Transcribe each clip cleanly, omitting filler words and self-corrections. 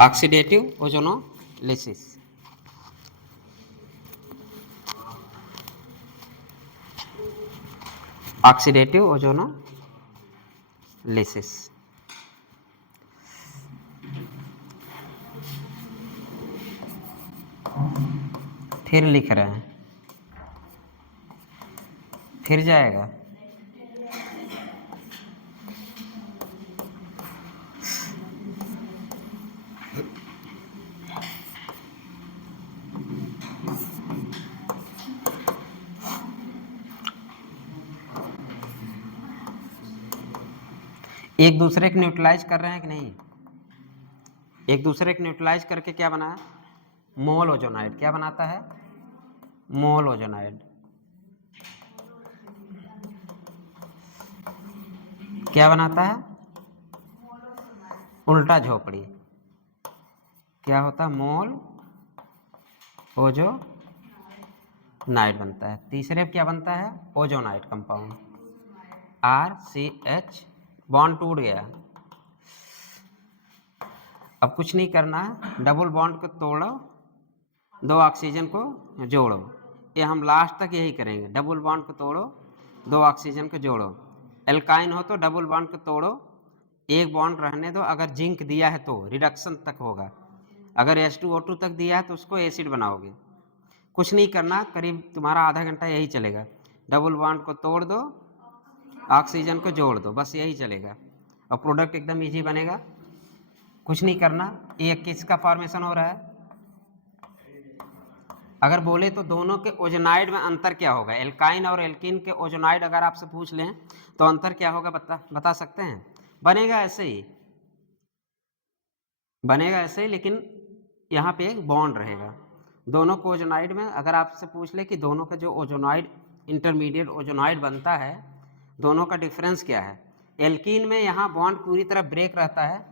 Oxidative ozonolysis. Oxidative ozonolysis. फिर लिख रहे हैं, फिर जाएगा। एक दूसरे को न्यूट्रलाइज कर रहे हैं कि नहीं? एक दूसरे को न्यूट्रलाइज करके क्या बना? मोल ओजोनाइड। क्या बनाता है? मोल ओजोनाइड। क्या बनाता है? उल्टा झोपड़ी। क्या होता है? मोल ओजोनाइड बनता है। तीसरे क्या बनता है? ओजोनाइड कंपाउंड, RCH, बॉन्ड टूट गया। अब कुछ नहीं करना है, डबल बॉन्ड को तोड़ो, 2 ऑक्सीजन को जोड़ो। ये हम लास्ट तक यही करेंगे, डबल बॉन्ड को तोड़ो, 2 ऑक्सीजन को जोड़ो। एल्काइन हो तो डबल बॉन्ड को तोड़ो, 1 बॉन्ड रहने दो। अगर जिंक दिया है तो रिडक्शन तक होगा, अगर H2O2 तक दिया है तो उसको एसिड बनाओगे। कुछ नहीं करना, करीब तुम्हारा आधा घंटा यही चलेगा। डबल बॉन्ड को तोड़ दो, ऑक्सीजन को जोड़ दो, बस यही चलेगा और प्रोडक्ट एकदम इजी बनेगा। कुछ नहीं करना। ये किसका फॉर्मेशन हो रहा है? अगर बोले तो दोनों के ओजोनाइड में अंतर क्या होगा? एल्काइन और एल्कीन के ओजोनाइड अगर आपसे पूछ लें तो अंतर क्या होगा? बता सकते हैं? बनेगा ऐसे ही, बनेगा ऐसे ही, लेकिन यहाँ पे एक बॉन्ड रहेगा दोनों को ओजोनाइड में। अगर आपसे पूछ ले कि दोनों का जो ओजोनाइड, इंटरमीडिएट ओजोनाइड बनता है, दोनों का डिफरेंस क्या है? एल्कीन में यहाँ बॉन्ड पूरी तरह ब्रेक रहता है,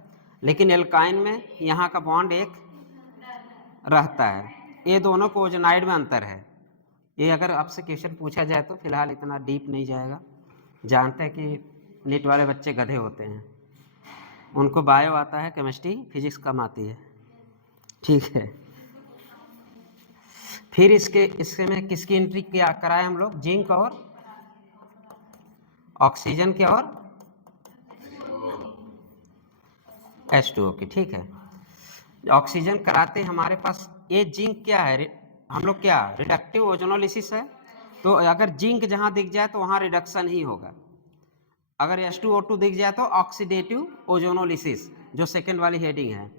लेकिन एल्काइन में यहाँ का बॉन्ड एक रहता है। ये दोनों को ओजोनाइड में अंतर है। ये अगर आपसे क्वेश्चन पूछा जाए तो फिलहाल इतना डीप नहीं जाएगा। जानते हैं कि नीट वाले बच्चे गधे होते हैं, उनको बायो आता है, केमिस्ट्री फिजिक्स कम आती है। ठीक है, फिर इसके में किसकी एंट्री क्या कराए हम लोग? जिंक और ऑक्सीजन के और H2O की। ठीक है, ऑक्सीजन कराते हमारे पास ये जिंक क्या है? हम लोग क्या रिडक्टिव ओजोनोलिसिस है, तो अगर जिंक जहां दिख जाए तो वहां रिडक्शन ही होगा। अगर H2O2 दिख जाए तो ऑक्सीडेटिव ओजोनोलिसिस, जो सेकंड वाली हेडिंग है,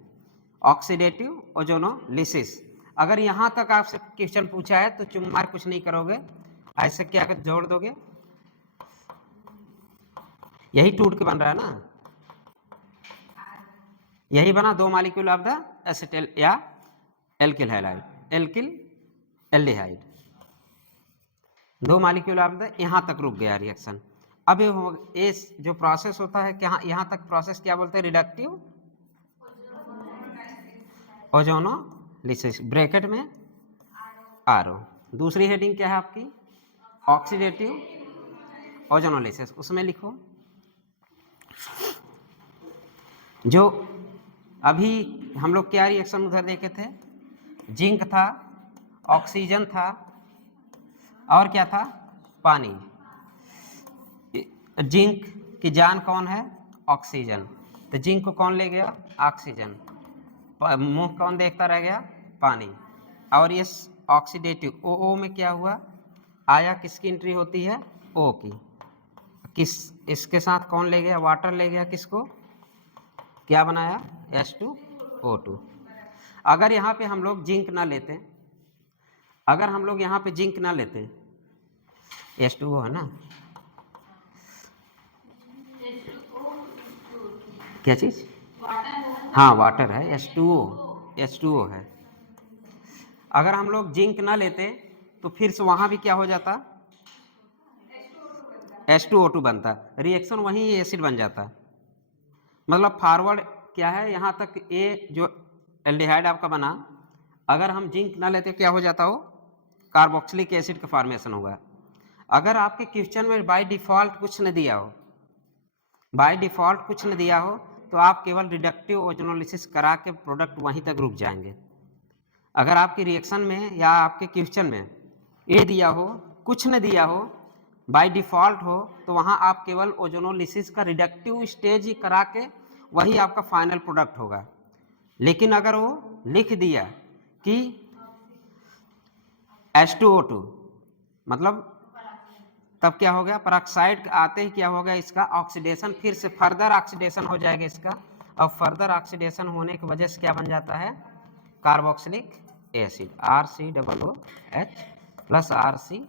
ऑक्सीडेटिव ओजोनोलिसिस। अगर यहां तक आपसे क्वेश्चन पूछा है तो चुम्मार कुछ नहीं करोगे, ऐसे क्या कर जोड़ दोगे। यही टूट के बन रहा है ना, यही बना 2 मॉलिक्यूल ऑफ द एसिटाइल या alkyl halide, alkyl aldehyde, 2 molecule of the, यहां तक रुक गया रिएक्शन। अब ये जो प्रोसेस होता है क्या, यहां तक प्रोसेस क्या बोलते हैं? रिडक्टिव ओजोनोलिसिस, ब्रैकेट में RO। दूसरी हेडिंग क्या है आपकी? Oxidative ozonolysis. उसमें लिखो जो अभी हम लोग क्या रिएक्शन उधर देखे थे? जिंक था, ऑक्सीजन था, और क्या था? पानी। जिंक की जान कौन है? ऑक्सीजन। तो जिंक को कौन ले गया? ऑक्सीजन। मुंह कौन देखता रह गया? पानी। और ये ऑक्सीडेटिव OO में क्या हुआ? आया, किसकी एंट्री होती है? O की। किस इसके साथ कौन ले गया? वाटर ले गया, किसको? क्या बनाया? H2O2। अगर यहाँ पे हम लोग जिंक ना लेते, अगर हम लोग यहाँ पे जिंक ना लेते, H2O है ना, क्या चीज? हाँ वाटर है, H2O है। अगर हम लोग जिंक ना लेते तो फिर से वहां भी क्या हो जाता? H2O2 बनता, रिएक्शन वहीं एसिड बन जाता। मतलब फॉरवर्ड क्या है, यहाँ तक ये जो एल्डिहाइड आपका बना, अगर हम जिंक ना लेते क्या हो जाता हो? कार्बोक्सिलिक एसिड का फॉर्मेशन होगा। अगर आपके क्वेश्चन में बाय डिफॉल्ट कुछ न दिया हो, बाय डिफॉल्ट कुछ न दिया हो, तो आप केवल रिडक्टिव ओजोनोलिसिस करा के प्रोडक्ट वहीं तक रुक जाएंगे। अगर आपकी रिएक्शन में या आपके क्वेश्चन में ए दिया हो, कुछ न दिया हो, बाय डिफ़ॉल्ट हो, तो वहाँ आप केवल ओजोनोलिसिस का रिडक्टिव स्टेज ही करा के वही आपका फाइनल प्रोडक्ट होगा। लेकिन अगर वो लिख दिया कि H2O2 मतलब तब क्या हो गया, पेरोक्साइड आते ही क्या हो गया, इसका ऑक्सीडेशन, फिर से फर्दर ऑक्सीडेशन हो जाएगा इसका, और फर्दर ऑक्सीडेशन होने की वजह से क्या बन जाता है, carboxylic acid RCOOH plus RCOOH।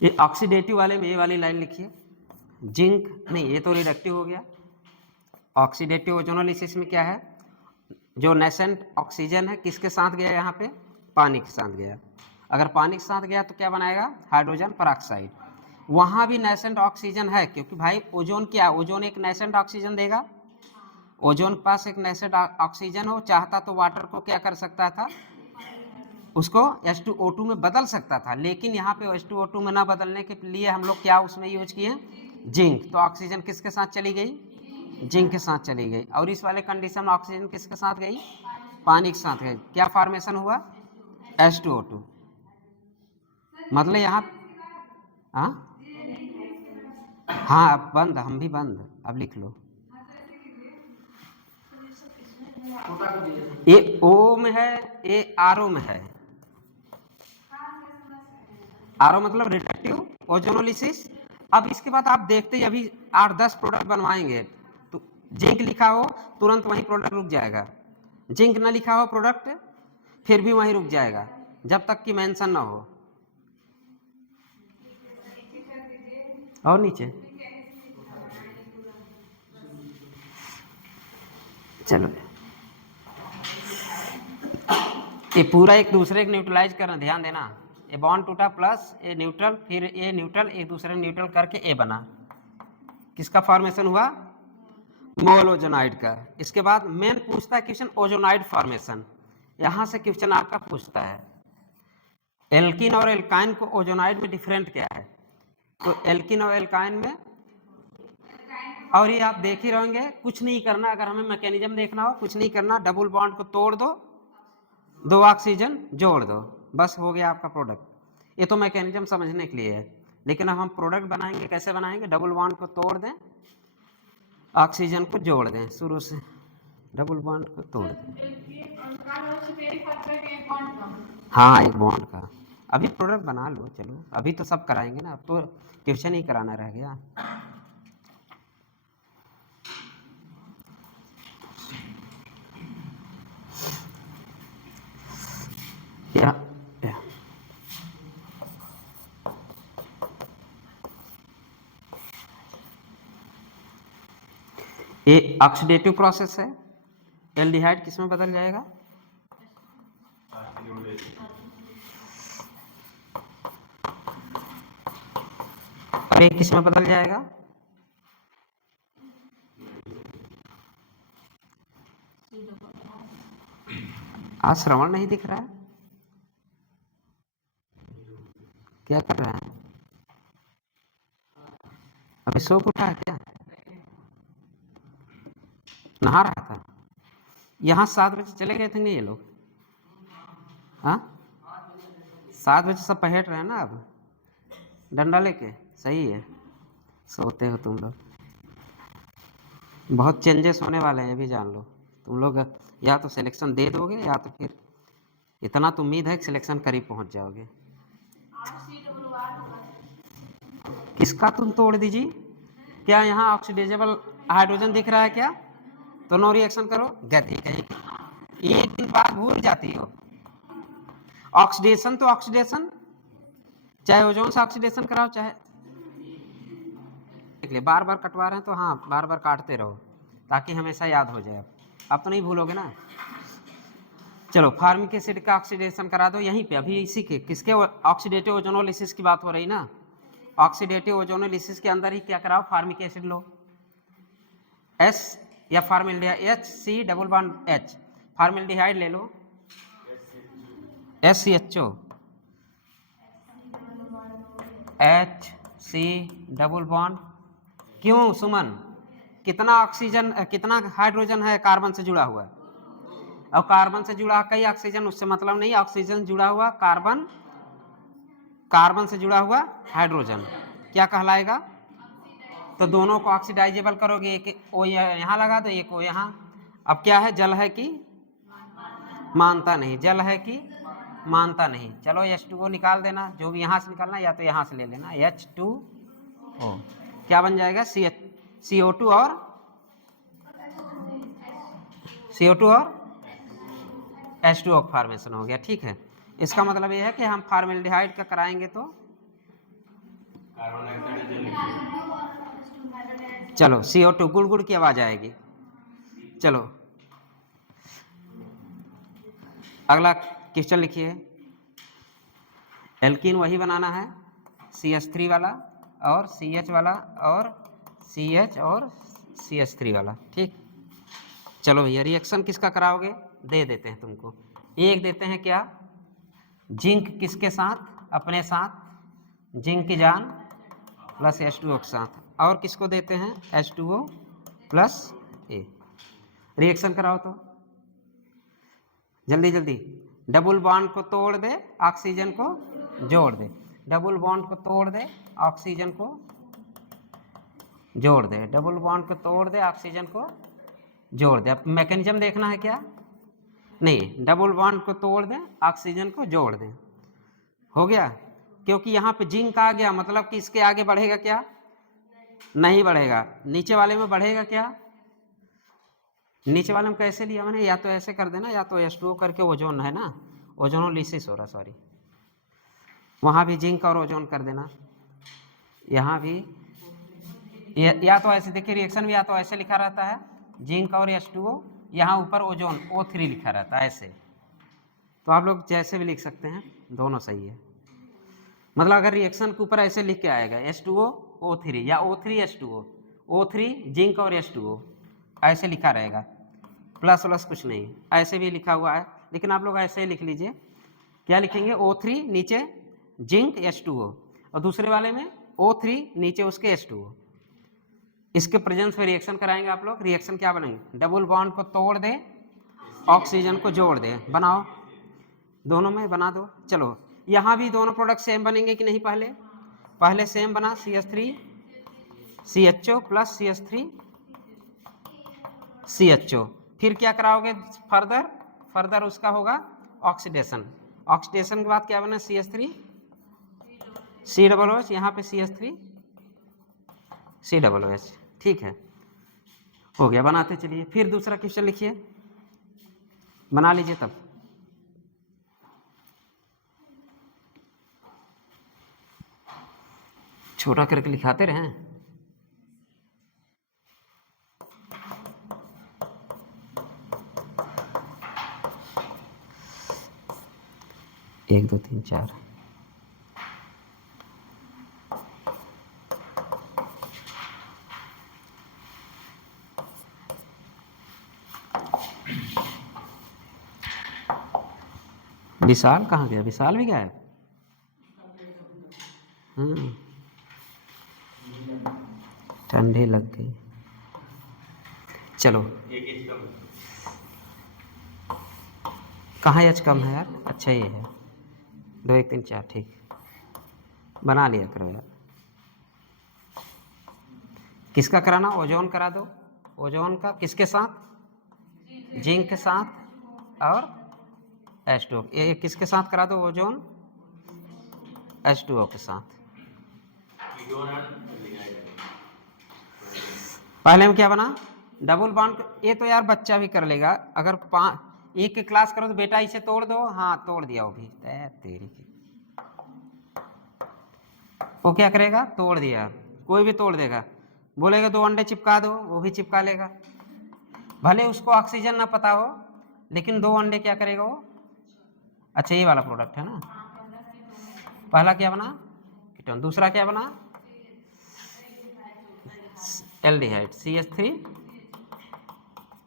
ये ऑक्सीडेटिव वाले में ये वाली लाइन लिखिए, जिंक नहीं, ये तो रिडक्टिव हो गया। ऑक्सीडेटिव ओजोनोलिसिस में क्या है, जो नेसेंट ऑक्सीजन है किसके साथ गया, यहाँ पे पानी के साथ गया। अगर पानी के साथ गया तो क्या बनाएगा, हाइड्रोजन पेरोक्साइड। वहाँ भी नेसेंट ऑक्सीजन है, क्योंकि भाई ओजोन क्या, ओजोन एक नेसेंट ऑक्सीजन देगा। ओजोन के पास एक नेसेंट ऑक्सीजन हो, चाहता तो वाटर को क्या कर सकता था, उसको H2O2 में बदल सकता था, लेकिन यहाँ पे H2O2 में ना बदलने के लिए हम लोग क्या उसमें यूज किए, जिंक। तो ऑक्सीजन किसके साथ चली गई, जिंक के साथ चली गई। और इस वाले कंडीशन में ऑक्सीजन किसके साथ गई, पानी के साथ गई। क्या फॉर्मेशन हुआ, H2O2। मतलब यहाँ हाँ अब बंद, हम भी बंद, अब लिख लो। ये ओ में है, ये आरओ में है। आरओ मतलब रिडक्टिव ओजोनोलिसिस। अब इसके बाद आप देखते ही अभी 8-10 प्रोडक्ट बनवाएंगे, तो जिंक लिखा हो तुरंत वहीं प्रोडक्ट रुक जाएगा, जिंक ना लिखा हो प्रोडक्ट फिर भी वहीं रुक जाएगा, जब तक कि मेंशन ना हो। और नीचे चलो, ये पूरा एक दूसरे को न्यूट्रलाइज करना, ध्यान देना। ये बॉन्ड टूटा प्लस ए न्यूट्रल, फिर ए न्यूट्रल, एक दूसरे न्यूट्रल करके ए बना, किसका फॉर्मेशन हुआ, मोल ओजोनाइड का। इसके बाद मेन पूछता है क्वेश्चन ओजोनाइड फॉर्मेशन, यहां से क्वेश्चन आपका पूछता है एल्किन और एल्काइन को ओजोनाइड में डिफरेंट क्या है। तो एल्किन और एल्काइन में, और ये आप देख ही रहेंगे, कुछ नहीं करना, अगर हमें मैकेनिज्म देखना हो कुछ नहीं करना, डबल बॉन्ड को तोड़ दो, 2 ऑक्सीजन जोड़ दो, बस हो गया आपका प्रोडक्ट। ये तो मैकेनिज्म समझने के लिए है, लेकिन अब हम प्रोडक्ट बनाएंगे, कैसे बनाएंगे, डबल बॉन्ड को तोड़ दें, ऑक्सीजन को जोड़ दें, शुरू से डबल बॉन्ड को तोड़ दें। हाँ एक बॉन्ड का, अभी प्रोडक्ट बना लो, चलो अभी तो सब कराएंगे ना, अब तो क्वेश्चन ही कराना रह गया। ये ऑक्सीडेटिव प्रोसेस है, एल्डिहाइड किस में बदल जाएगा, और ये किस में बदल जाएगा, आज श्रवण नहीं दिख रहा है, क्या कर रहा है, अभी सो उठा है क्या, नहा रहा था। यहाँ 7 बजे चले गए थे ये लोग, हाँ 7 बजे सब पहट रहे हैं ना, अब डंडा लेके, सही है, सोते हो तुम लोग। बहुत चेंजेस होने वाले हैं, ये भी जान लो तुम लोग, या तो सिलेक्शन दे दोगे या तो फिर इतना तो उम्मीद है कि सिलेक्शन करीब पहुंच जाओगे। किसका तुम तोड़ दीजिए, क्या यहाँ ऑक्सीडेजेबल हाइड्रोजन दिख रहा है क्या, तो नो रिएक्शन करो, गति कहीं एक दिन बाद भूल जाती हो। ऑक्सीडेशन तो ऑक्सीडेशन, चाहे ओजोन से ऑक्सीडेशन कराओ, चाहे बार बार कटवा रहे हैं तो हाँ बार बार काटते रहो ताकि हमेशा याद हो जाए, अब तो नहीं भूलोगे ना। चलो फार्मिक एसिड का ऑक्सीडेशन करा दो यहीं पे, अभी इसी के किसके, ऑक्सीडेटिव ओजोनोलिसिस की बात हो रही ना, ऑक्सीडेटिव ओजोनोलिसिस के अंदर ही क्या कराओ, फार्मिक एसिड लो, एस या फार्मिल्डिहाइड, HC डबल बॉन्ड H, फार्मिल्डिहाइड ले लो, SCHO, HC डबल बॉन्ड क्यों सुमन? कितना ऑक्सीजन, कितना हाइड्रोजन है कार्बन से जुड़ा हुआ? और कार्बन से जुड़ा कई ऑक्सीजन, उससे मतलब नहीं, ऑक्सीजन जुड़ा हुआ कार्बन, कार्बन से जुड़ा हुआ हाइड्रोजन, क्या कहलाएगा? तो दोनों को ऑक्सीडाइजेबल करोगे, एक ओ यहाँ लगा दो, एक ओ यहाँ। अब क्या है, जल है कि मानता नहीं, जल है कि मानता नहीं। चलो H2O निकाल देना, जो भी यहाँ से निकालना, या तो यहाँ से ले लेना, H2O क्या बन जाएगा? CO2 और CO2 और H2O फॉर्मेशन हो गया। ठीक है, इसका मतलब ये है कि हम फॉर्मेल्डिहाइड का कराएंगे तो चलो CO2 गुड़ गुड़ की आवाज आएगी। चलो अगला क्वेश्चन लिखिए। एल्कीन वही बनाना है, CH3 वाला और CH वाला और CH और CH3 वाला। ठीक, चलो भैया रिएक्शन किसका कराओगे? दे देते हैं तुमको, एक देते हैं क्या, जिंक किसके साथ? अपने साथ, जिंक की जान प्लस H2O के साथ। और किसको देते हैं? H2O plus A। रिएक्शन कराओ तो जल्दी जल्दी। डबल बॉन्ड को तोड़ दे, ऑक्सीजन को जोड़ दे, डबल बॉन्ड को तोड़ दे, ऑक्सीजन को जोड़ दे, डबल बॉन्ड को तोड़ दे, ऑक्सीजन को जोड़ दे। अब मैकेनिज्म देखना है क्या? नहीं, डबल बॉन्ड को तोड़ दे, ऑक्सीजन को जोड़ दे, हो गया। क्योंकि यहाँ पे जिंक आ गया, मतलब कि इसके आगे बढ़ेगा क्या? नहीं बढ़ेगा। नीचे वाले में बढ़ेगा क्या? नीचे वाले में कैसे लिया मैंने? या तो ऐसे कर देना, या तो H2O करके ओजोन है ना, ओजोनोलिसिस हो रहा, सॉरी, वहाँ भी जिंक और ओजोन कर देना, यहाँ भी या तो ऐसे देखिए, रिएक्शन भी या तो ऐसे लिखा रहता है, जिंक और H2O, यहाँ ऊपर ओजोन O3 लिखा रहता है ऐसे। तो आप लोग जैसे भी लिख सकते हैं, दोनों सही है। मतलब अगर रिएक्शन के ऊपर ऐसे लिख के आएगा H2O O3 या O3 H2O, O3 जिंक और H2O ऐसे लिखा रहेगा, प्लस प्लस कुछ नहीं, ऐसे भी लिखा हुआ है। लेकिन आप लोग ऐसे ही लिख लीजिए, क्या लिखेंगे? O3 नीचे जिंक H2O, और दूसरे वाले में O3 नीचे उसके H2O। इसके प्रेजेंस में रिएक्शन कराएंगे आप लोग। रिएक्शन क्या बनेंगे? डबल बॉन्ड को तोड़ दे, ऑक्सीजन को जोड़ दे, बनाओ, दोनों में बना दो। चलो यहाँ भी दोनों प्रोडक्ट सेम बनेंगे कि नहीं? पहले सेम बना, CH3 CHO plus CH3 CHO। फिर क्या कराओगे? फर्दर उसका होगा ऑक्सीडेशन। ऑक्सीडेशन के बाद क्या बना? CH3 COOH, यहाँ पे CH3 COOH। ठीक है, हो गया, बनाते चलिए। फिर दूसरा क्वेश्चन लिखिए, बना लीजिए तब। छोटा करके लिखाते रहें। एक दो तीन चार, विशाल कहाँ गया? विशाल भी गया है। ठंडी लग गई। चलो कहाँ एच कम है यार? अच्छा ये है, 2 1 3 4, ठीक, बना लिया करो यार। किसका कराना? ओजोन करा दो। ओजोन का किसके साथ? जिंक के साथ और H2O। ये किसके साथ करा दो? ओजोन H2O के साथ। पहले में क्या बना? Double bond. ये तो यार बच्चा भी कर लेगा, अगर एक की क्लास करो तो बेटा इसे तोड़ दो। हाँ तोड़ दिया वो भी, तेरी की। वो क्या करेगा? तोड़ दिया, कोई भी तोड़ देगा। बोलेगा 2 अंडे चिपका दो, वो भी चिपका लेगा, भले उसको ऑक्सीजन ना पता हो, लेकिन 2 अंडे क्या करेगा वो? अच्छा ये वाला प्रोडक्ट है ना। पहला क्या बना? कीटोन। दूसरा क्या बना? Aldehyde CH3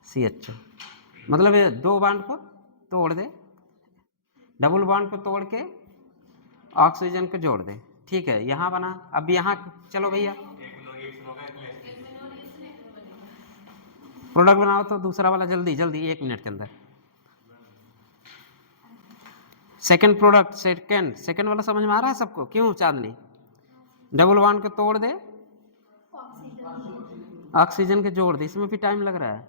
CHO। मतलब ये 2 बॉन्ड को तोड़ दे, डबल बॉन्ड को तोड़ के ऑक्सीजन को जोड़ दे। ठीक है, यहाँ बना। अब यहाँ चलो भैया, प्रोडक्ट बनाओ तो दूसरा वाला जल्दी जल्दी 1 मिनट के अंदर। सेकंड प्रोडक्ट, सेकंड वाला समझ में आ रहा है सबको? क्यों चांदनी? डबल बॉन्ड को तोड़ दे, ऑक्सीजन के जोड़ दे, इसमें भी टाइम लग रहा है।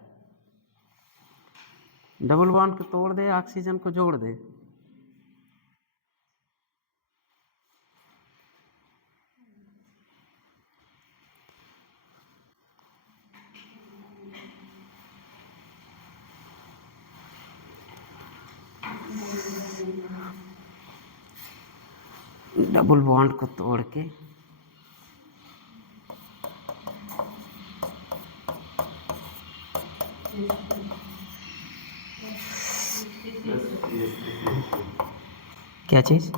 डबल बॉन्ड को तोड़ दे, ऑक्सीजन को जोड़ दे। डबल बॉन्ड को तोड़ के क्या चीज?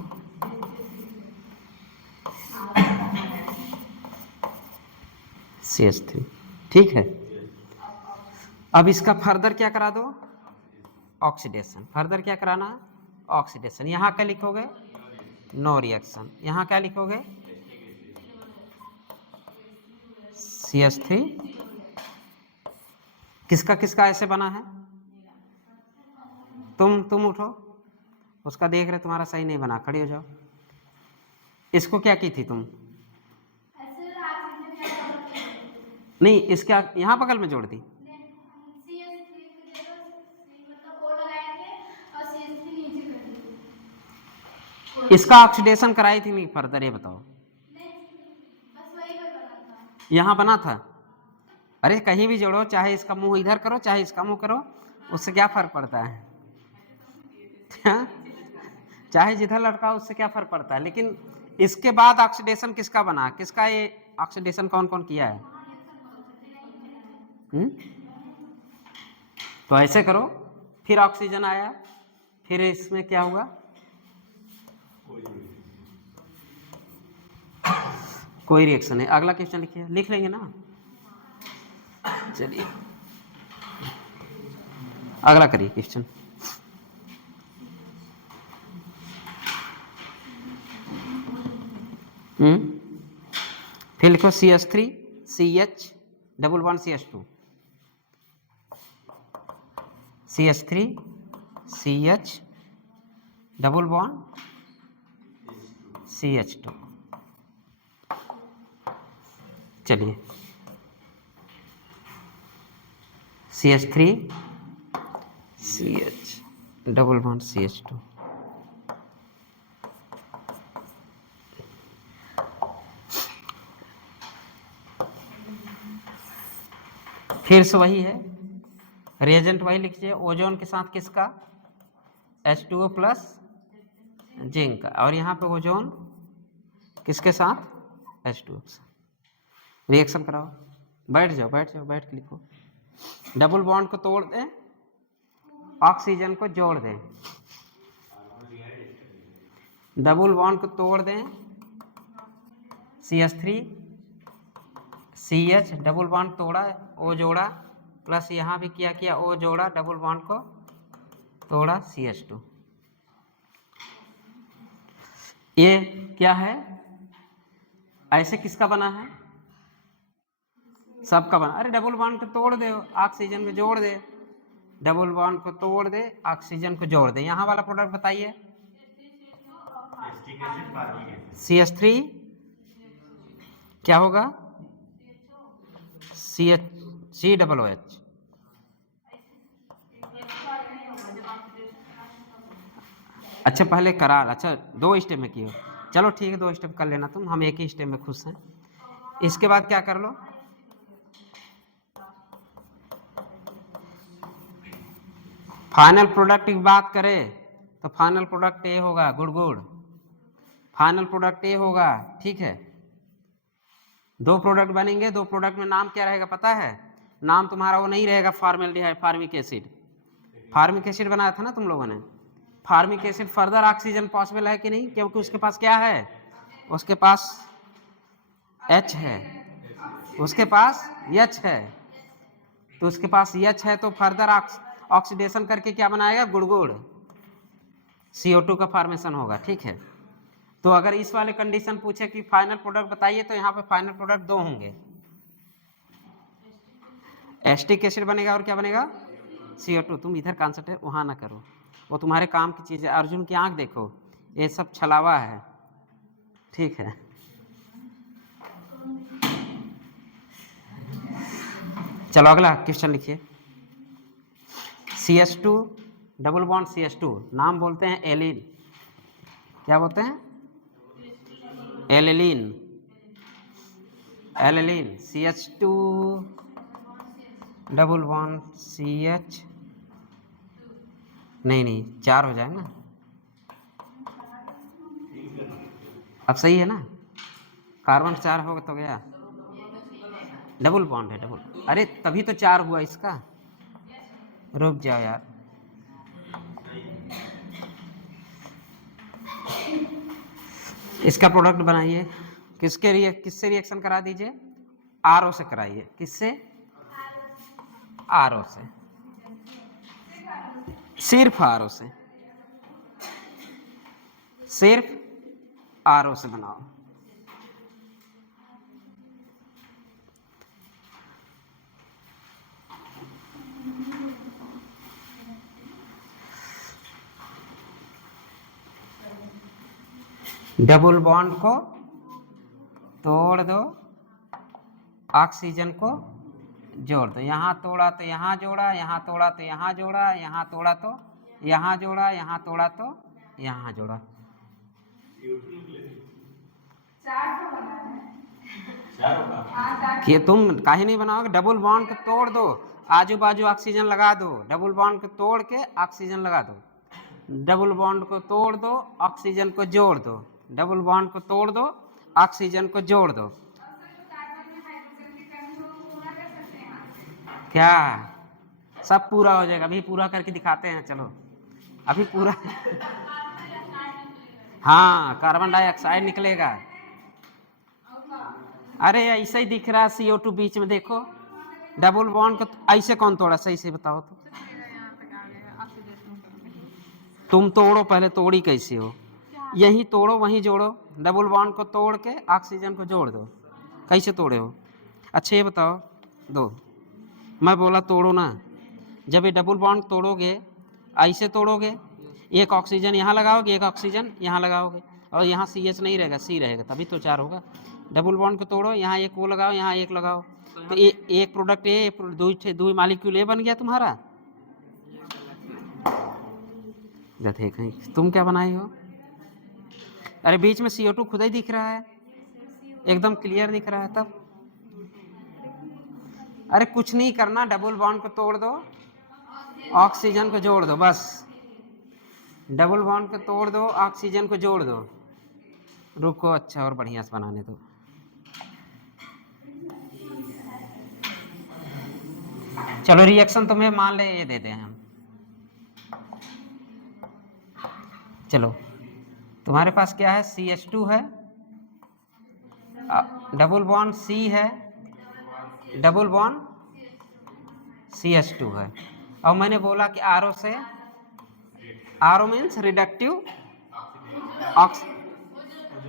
CH3, ठीक है। अब इसका फर्दर क्या करा दो? ऑक्सीडेशन। फर्दर क्या कराना है? ऑक्सीडेशन। यहाँ क्या लिखोगे? No reaction. यहाँ क्या लिखोगे? CH3 किसका किसका ऐसे बना है? तुम उठो, उसका देख रहे तुम्हारा सही नहीं बना, खड़ी हो जाओ। इसको क्या की थी तुम? नहीं, इसका यहाँ बगल में जोड़ दी। इसका ऑक्सीडेशन कराई थी नहीं फर्दर, ये बताओ। यहाँ बना था। अरे कहीं भी जोड़ो, चाहे इसका मुंह इधर करो चाहे इसका मुंह करो, उससे क्या फर्क पड़ता है? चाहे जिधर लटकाओ उससे क्या फर्क पड़ता है? लेकिन इसके बाद ऑक्सीडेशन किसका बना? किसका ये ऑक्सीडेशन कौन कौन किया है? तो ऐसे करो, फिर ऑक्सीजन आया, फिर इसमें क्या हुआ? कोई रिएक्शन है। अगला क्वेश्चन लिखिए, लिख लेंगे ना? चलिए अगला करिए क्वेश्चन। फिर लिखो CH3 CH double bond CH2, CH3 CH double bond CH2। चलिए CH3 CH double bond CH2। फिर से वही है, रिएजेंट वही लिखिए। ओजोन के साथ किसका? H2O plus zinc. और यहाँ पे ओजोन किसके साथ? H2O के साथ। रिएक्शन कराओ, बैठ जाओ बैठ जाओ, बैठ के लिखो। डबल बॉन्ड को तोड़ दें, ऑक्सीजन को जोड़ दें। डबल बॉन्ड को तोड़ दें, CH3 CH डबल बॉन्ड तोड़ा, O जोड़ा, प्लस यहाँ भी किया O जोड़ा, डबल बॉन्ड को तोड़ा, CH2। ये क्या है? ऐसे किसका बना है? सबका बना। अरे डबल बॉन्ड को तोड़ दे, ऑक्सीजन में जोड़ दे। डबल बॉन्ड को तोड़ दे, ऑक्सीजन को जोड़ दे। यहाँ वाला प्रोडक्ट बताइए। CH3 क्या होगा? COOH। अच्छा पहले करार, अच्छा 2 स्टेप में किए। चलो ठीक है, 2 स्टेप कर लेना तुम, हम एक ही स्टेप में खुश हैं। इसके बाद क्या कर लो? फाइनल प्रोडक्ट की बात करें तो फाइनल प्रोडक्ट ये होगा, गुड़। फाइनल प्रोडक्ट ये होगा, ठीक है। 2 प्रोडक्ट बनेंगे, 2 प्रोडक्ट में नाम क्या रहेगा पता है? नाम तुम्हारा वो नहीं रहेगा formaldehyde, formic acid. Formic acid बनाया था ना तुम लोगों ने। Formic acid further oxygen possible है कि नहीं? क्योंकि उसके पास क्या है? उसके पास H है, उसके पास H है। तो उसके पास H है तो फर्दर ऑक्सीडेशन करके क्या बनाएगा? गुड़ CO2 का फॉर्मेशन होगा, ठीक है। तो अगर इस वाले कंडीशन पूछे कि फाइनल प्रोडक्ट बताइए, तो यहाँ पे फाइनल प्रोडक्ट 2 होंगे। एस्टिक एसिड बनेगा और क्या बनेगा, CO2। तुम इधर कॉन्सेंट्रेट वहाँ ना करो, वो तुम्हारे काम की चीज़ है। अर्जुन की आंख देखो, ये सब छलावा है, ठीक है। चलो अगला क्वेश्चन लिखिए। CH2 डबल बॉन्ड CH2 नाम बोलते हैं एलिन। क्या बोलते हैं, एलिलीन। एलिलीन CH2 डबल बॉन्ड CH, नहीं 4 हो जाएगा ना, अब सही है ना, कार्बन 4 होगा तो गया, डबल बॉन्ड है डबल, अरे तभी तो 4 हुआ इसका, रुक जाओ यार। इसका प्रोडक्ट बनाइए, किससे रिएक्शन करा दीजिए, RO से कराइए। किससे, RO से, सिर्फ RO से, सिर्फ RO से बनाओ। डबल बॉन्ड को तोड़ दो, ऑक्सीजन को जोड़ दो। यहाँ तोड़ा तो यहाँ जोड़ा, यहाँ तोड़ा तो यहाँ जोड़ा, यहाँ तोड़ा तो यहाँ जोड़ा, यहाँ तोड़ा तो यहाँ जोड़ा। कि तुम काहे नहीं बनाओगे, डबल बॉन्ड को तोड़ दो, आजू बाजू ऑक्सीजन लगा दो, डबल बॉन्ड को तोड़ के ऑक्सीजन लगा दो, डबल बॉन्ड को तोड़ दो, ऑक्सीजन को जोड़ दो, डबल बॉन्ड को तोड़ दो, ऑक्सीजन को जोड़ दो। क्या सब पूरा हो जाएगा, अभी पूरा करके दिखाते हैं, चलो अभी पूरा। हाँ कार्बन डाइऑक्साइड निकलेगा। अरे ऐसे ही दिख रहा है CO2 बीच में, देखो डबल बॉन्ड को ऐसे कौन तोड़ा, सही से बताओ तो। तुम तोड़ो पहले, तोड़ी कैसे हो, यहीं तोड़ो वहीं जोड़ो, डबल बॉन्ड को तोड़ के ऑक्सीजन को जोड़ दो, कैसे तोड़े हो। अच्छा ये बताओ, दो मैं बोला तोड़ो ना, जब ये डबल बॉन्ड तोड़ोगे ऐसे तोड़ोगे, एक ऑक्सीजन यहाँ लगाओगे, एक ऑक्सीजन यहाँ लगाओगे, और यहाँ CH नहीं रहेगा, C रहेगा, तभी तो 4 होगा। डबल बॉन्ड को तोड़ो, यहाँ एक वो लगाओ, यहाँ एक लगाओ, तो एक प्रोडक्ट ए, दो मालिक्यूल ए बन गया तुम्हारा। गधे कहीं, तुम क्या बनाए हो। अरे बीच में CO2 खुद ही दिख रहा है, एकदम क्लियर दिख रहा है तब। अरे कुछ नहीं करना, डबल बॉन्ड को तोड़ दो, ऑक्सीजन को जोड़ दो, बस डबल बॉन्ड को तोड़ दो, ऑक्सीजन को जोड़ दो। रुको अच्छा और बढ़िया से बनाने दो। चलो रिएक्शन तुम्हें मान ले ये देते हैं हम। चलो तुम्हारे पास क्या है, CH2 है, डबल बॉन्ड C है, डबल बॉन्ड CH2 है, और मैंने बोला कि RO से, RO means reductive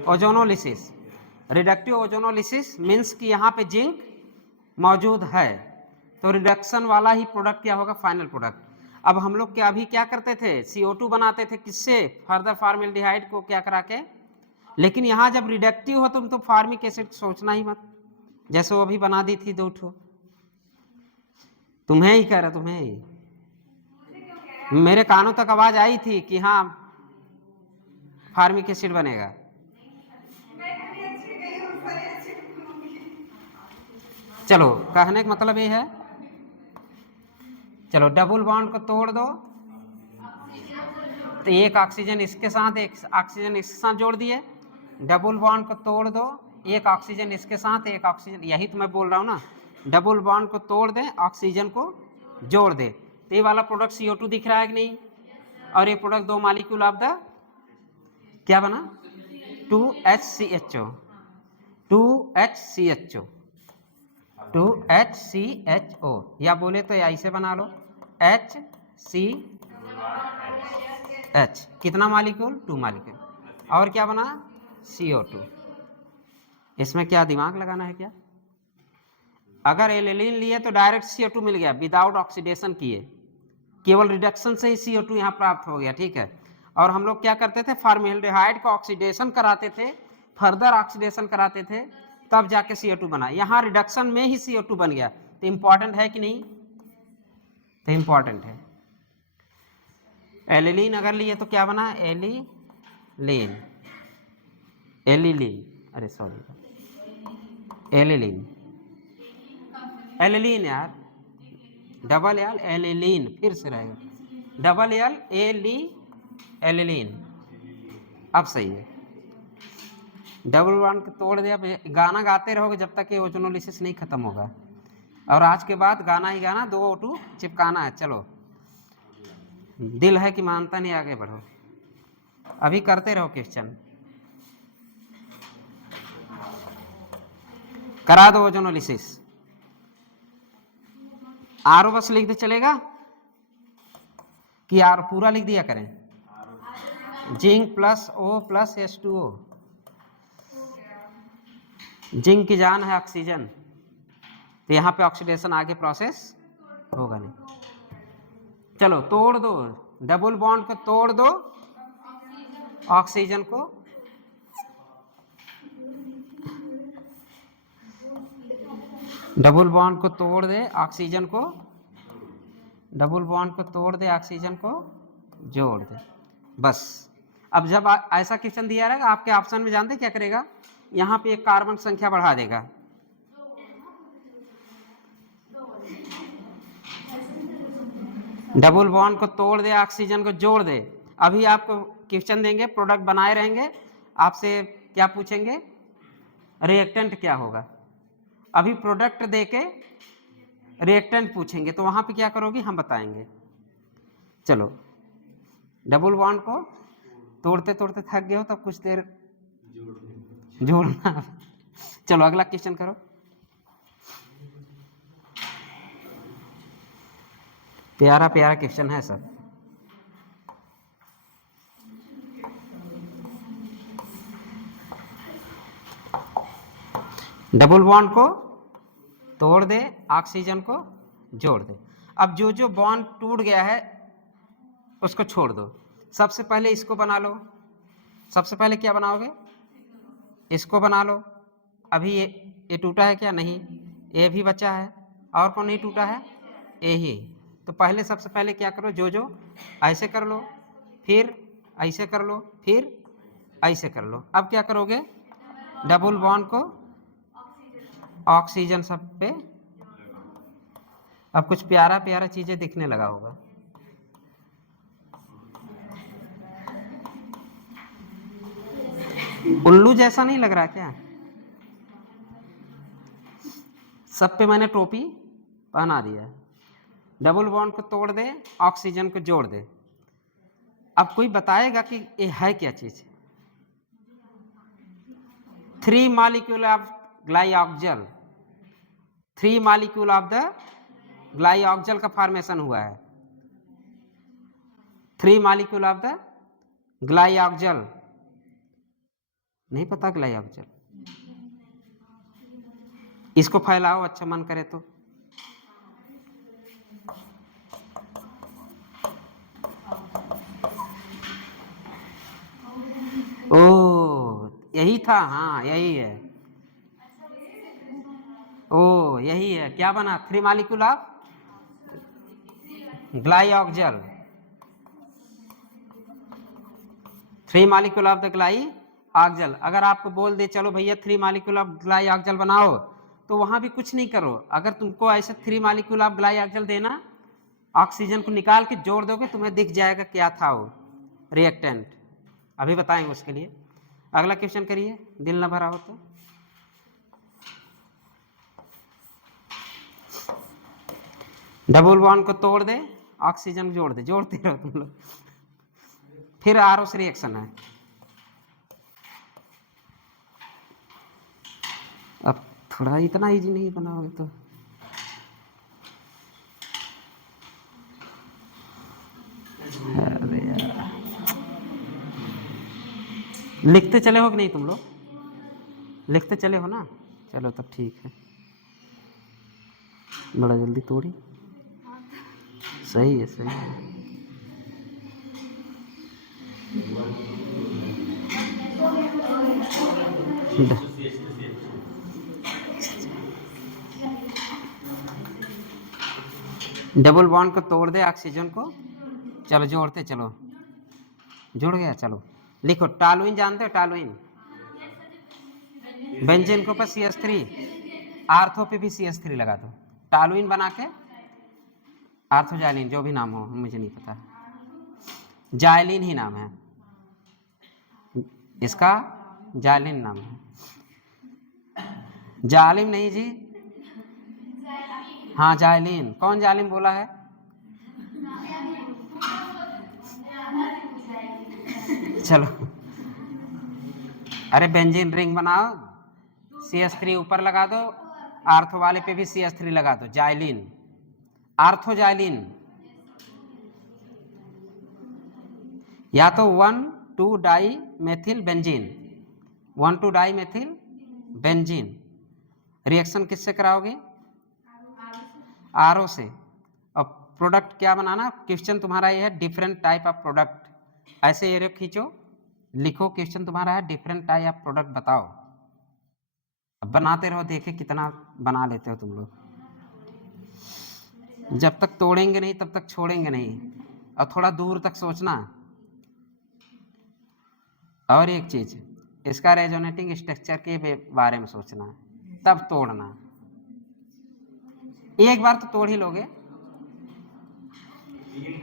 ozonolysis. Reductive ozonolysis means कि यहाँ पे जिंक मौजूद है, तो रिडक्शन वाला ही प्रोडक्ट क्या होगा, फाइनल प्रोडक्ट। अब हम लोग क्या अभी क्या करते थे, CO2 बनाते थे, किससे, फर्दर फॉर्मेल्डिहाइड को क्या करा के, लेकिन यहाँ जब रिडक्टिव हो तुम तो फार्मिक एसिड सोचना ही मत, जैसे वो अभी बना दी थी 2 ठो, तुम्हें ही कह रहा, तुम्हें ही, मेरे कानों तक आवाज आई थी कि हाँ फार्मिक एसिड बनेगा। चलो कहने का मतलब ये है, चलो डबल बॉन्ड को तोड़ दो, तो एक ऑक्सीजन इसके साथ, एक ऑक्सीजन इसके साथ जोड़ दिए, डबल बॉन्ड को तोड़ दो, एक ऑक्सीजन इसके साथ, एक ऑक्सीजन, यही तो मैं बोल रहा हूँ ना, डबल बॉन्ड को तोड़ दें, ऑक्सीजन को जोड़ दे, तो ये वाला प्रोडक्ट CO2 दिख रहा है कि नहीं, और ये प्रोडक्ट 2 मॉलिक्यूल ऑफ द क्या बना, 2HCHO, 2HCHO, 2HCHO, या बोले तो ऐसे बना लो HCH, कितना मॉलिक्यूल, 2 मॉलिक्यूल, और क्या बना CO2। इसमें क्या दिमाग लगाना है क्या, अगर एलिलीन लिए तो डायरेक्ट CO2 मिल गया विदाउट ऑक्सीडेशन किए, केवल रिडक्शन से ही CO2 यहाँ प्राप्त हो गया, ठीक है। और हम लोग क्या करते थे, फॉर्मेल्डिहाइड का ऑक्सीडेशन कराते थे, फर्दर ऑक्सीडेशन कराते थे, तब जाके CO2 बना। यहाँ रिडक्शन में ही CO2 बन गया, तो इंपॉर्टेंट है कि नहीं? तो इंपॉर्टेंट है। एलिलीन अगर लिए तो क्या बना, एलिलीन, एलिलीन, अरे सॉरी, एलिलीन, एलिलीन यार, डबल एल एलिलीन, फिर से रहेगा डबल एल एली एलिलीन, अब सही है। डबल बॉन्ड तोड़ दिया, गाना गाते रहोगे जब तक ये ओजोनोलिसिस नहीं खत्म होगा। और आज के बाद गाना ही गाना, 2 O2 चिपकाना है। चलो, दिल है कि मानता नहीं, आगे बढ़ो, अभी करते रहो क्वेश्चन, करा दो ओजोनोलिसिस। आर बस लिख दे चलेगा कि आर पूरा लिख दिया करें? Zinc plus O plus H2O, zinc की जान है ऑक्सीजन, तो यहाँ पे ऑक्सीडेशन आगे प्रोसेस होगा नहीं। चलो तोड़ दो, डबल बॉन्ड को तोड़ दो, ऑक्सीजन को डबल बॉन्ड को तोड़ दे, ऑक्सीजन को, डबल बॉन्ड को तोड़ दे, ऑक्सीजन को जोड़ दे, बस। अब जब ऐसा क्वेश्चन दिया रहेगा, आपके ऑप्शन में जानते क्या करेगा, यहाँ पे एक कार्बन संख्या बढ़ा देगा, डबल बॉन्ड को तोड़ दे, ऑक्सीजन को जोड़ दे। अभी आपको क्वेश्चन देंगे, प्रोडक्ट बनाए रहेंगे, आपसे क्या पूछेंगे, रिएक्टेंट क्या होगा। अभी प्रोडक्ट देके रिएक्टेंट पूछेंगे, तो वहां पे क्या करोगे, हम बताएंगे। चलो, डबल बॉन्ड को तोड़ते तोड़ते थक गए हो, तब कुछ देर जोड़ना। चलो अगला क्वेश्चन करो। प्यारा प्यारा क्वेश्चन है सब। डबल बॉन्ड को तोड़ दे, ऑक्सीजन को जोड़ दे। अब जो जो बॉन्ड टूट गया है उसको छोड़ दो। सबसे पहले इसको बना लो। सबसे पहले क्या बनाओगे, इसको बना लो। अभी ये टूटा है क्या, नहीं, ये भी बचा है। और कौन नहीं टूटा है, ये ही। तो पहले सबसे पहले क्या करो, जो जो ऐसे कर लो, फिर ऐसे कर लो, फिर ऐसे कर लो। अब क्या करोगे, डबल बॉन्ड को ऑक्सीजन सब पे, अब कुछ प्यारा प्यारा चीजें दिखने लगा होगा। उल्लू जैसा नहीं लग रहा क्या? सब पे मैंने टोपी पहना दिया। डबल बॉन्ड को तोड़ दे, ऑक्सीजन को जोड़ दे। अब कोई बताएगा कि ये है क्या चीज। 3 molecule of glyoxal, 3 molecule of the glyoxal का फॉर्मेशन हुआ है। 3 मॉलिक्यूल ऑफ द ग्लाइऑक्जल, नहीं पता ग्लाइऑक्जल, इसको फैलाओ अच्छा मन करे तो। ओ यही था, हाँ यही है। ओ यही है, क्या बना, 3 molecule of glyoxal, 3 molecule of the glyoxal. अगर आपको बोल दे चलो भैया 3 मॉलिक्यूल ऑफ ग्लाइऑक्जल बनाओ, तो वहां भी कुछ नहीं करो। अगर तुमको ऐसे 3 मॉलिक्यूल ऑफ ग्लाइऑक्जल देना, ऑक्सीजन को निकाल के जोड़ दोगे, तुम्हें दिख जाएगा क्या था वो रिएक्टेंट। अभी बताएंगे उसके लिए। अगला क्वेश्चन करिए, दिल न भरा हो तो। डबल बॉन्ड को तोड़ दे, ऑक्सीजन जोड़ दे, जोड़ते रहो तुम लोग। फिर आरोस रिएक्शन है। अब थोड़ा इतना इजी नहीं बनाओगे तो। अरे यार, लिखते चले हो कि नहीं तुम लोग, लिखते चले हो ना, चलो तब ठीक है। बड़ा जल्दी तोड़ी। सही है, सही है। डबल बॉन्ड को तोड़ दे ऑक्सीजन को। चलो जोड़ते चलो, जुड़ गया। चलो लिखो, टॉलुइन जानते हो? टॉलुइन बेंजीन के ऊपर CH3, आर्थो पे भी CH3 लगा दो, टॉलुइन बना के आर्थोजाइलिन, जो भी नाम हो मुझे नहीं पता, जाइलिन ही नाम है इसका, जाइलिन नाम है, जालिम नहीं जी, हाँ जाइलिन। कौन जालिम बोला है? चलो, अरे बेंजीन रिंग बनाओ, CH3 ऊपर लगा दो, आर्थो वाले पे भी CH3 लगा दो, जाइलिन, आर्थोजाइलिन। या तो 1,2-डाई मेथिल बेंजीन, 1,2-डाई मेथिल बेंजीन। रिएक्शन किससे कराओगे? RO से। अब प्रोडक्ट क्या बनाना? क्वेश्चन तुम्हारा ये है डिफरेंट टाइप ऑफ प्रोडक्ट, ऐसे ये खींचो, लिखो क्वेश्चन तुम्हारा है डिफरेंट टाइप ऑफ प्रोडक्ट बताओ। अब बनाते रहो, देखे कितना बना लेते हो तुम लोग। जब तक तोड़ेंगे नहीं तब तक छोड़ेंगे नहीं, और थोड़ा दूर तक सोचना। और एक चीज, इसका रेजोनेटिंग स्ट्रक्चर के बारे में सोचना, तब तोड़ना। एक बार तो तोड़ ही लोगे।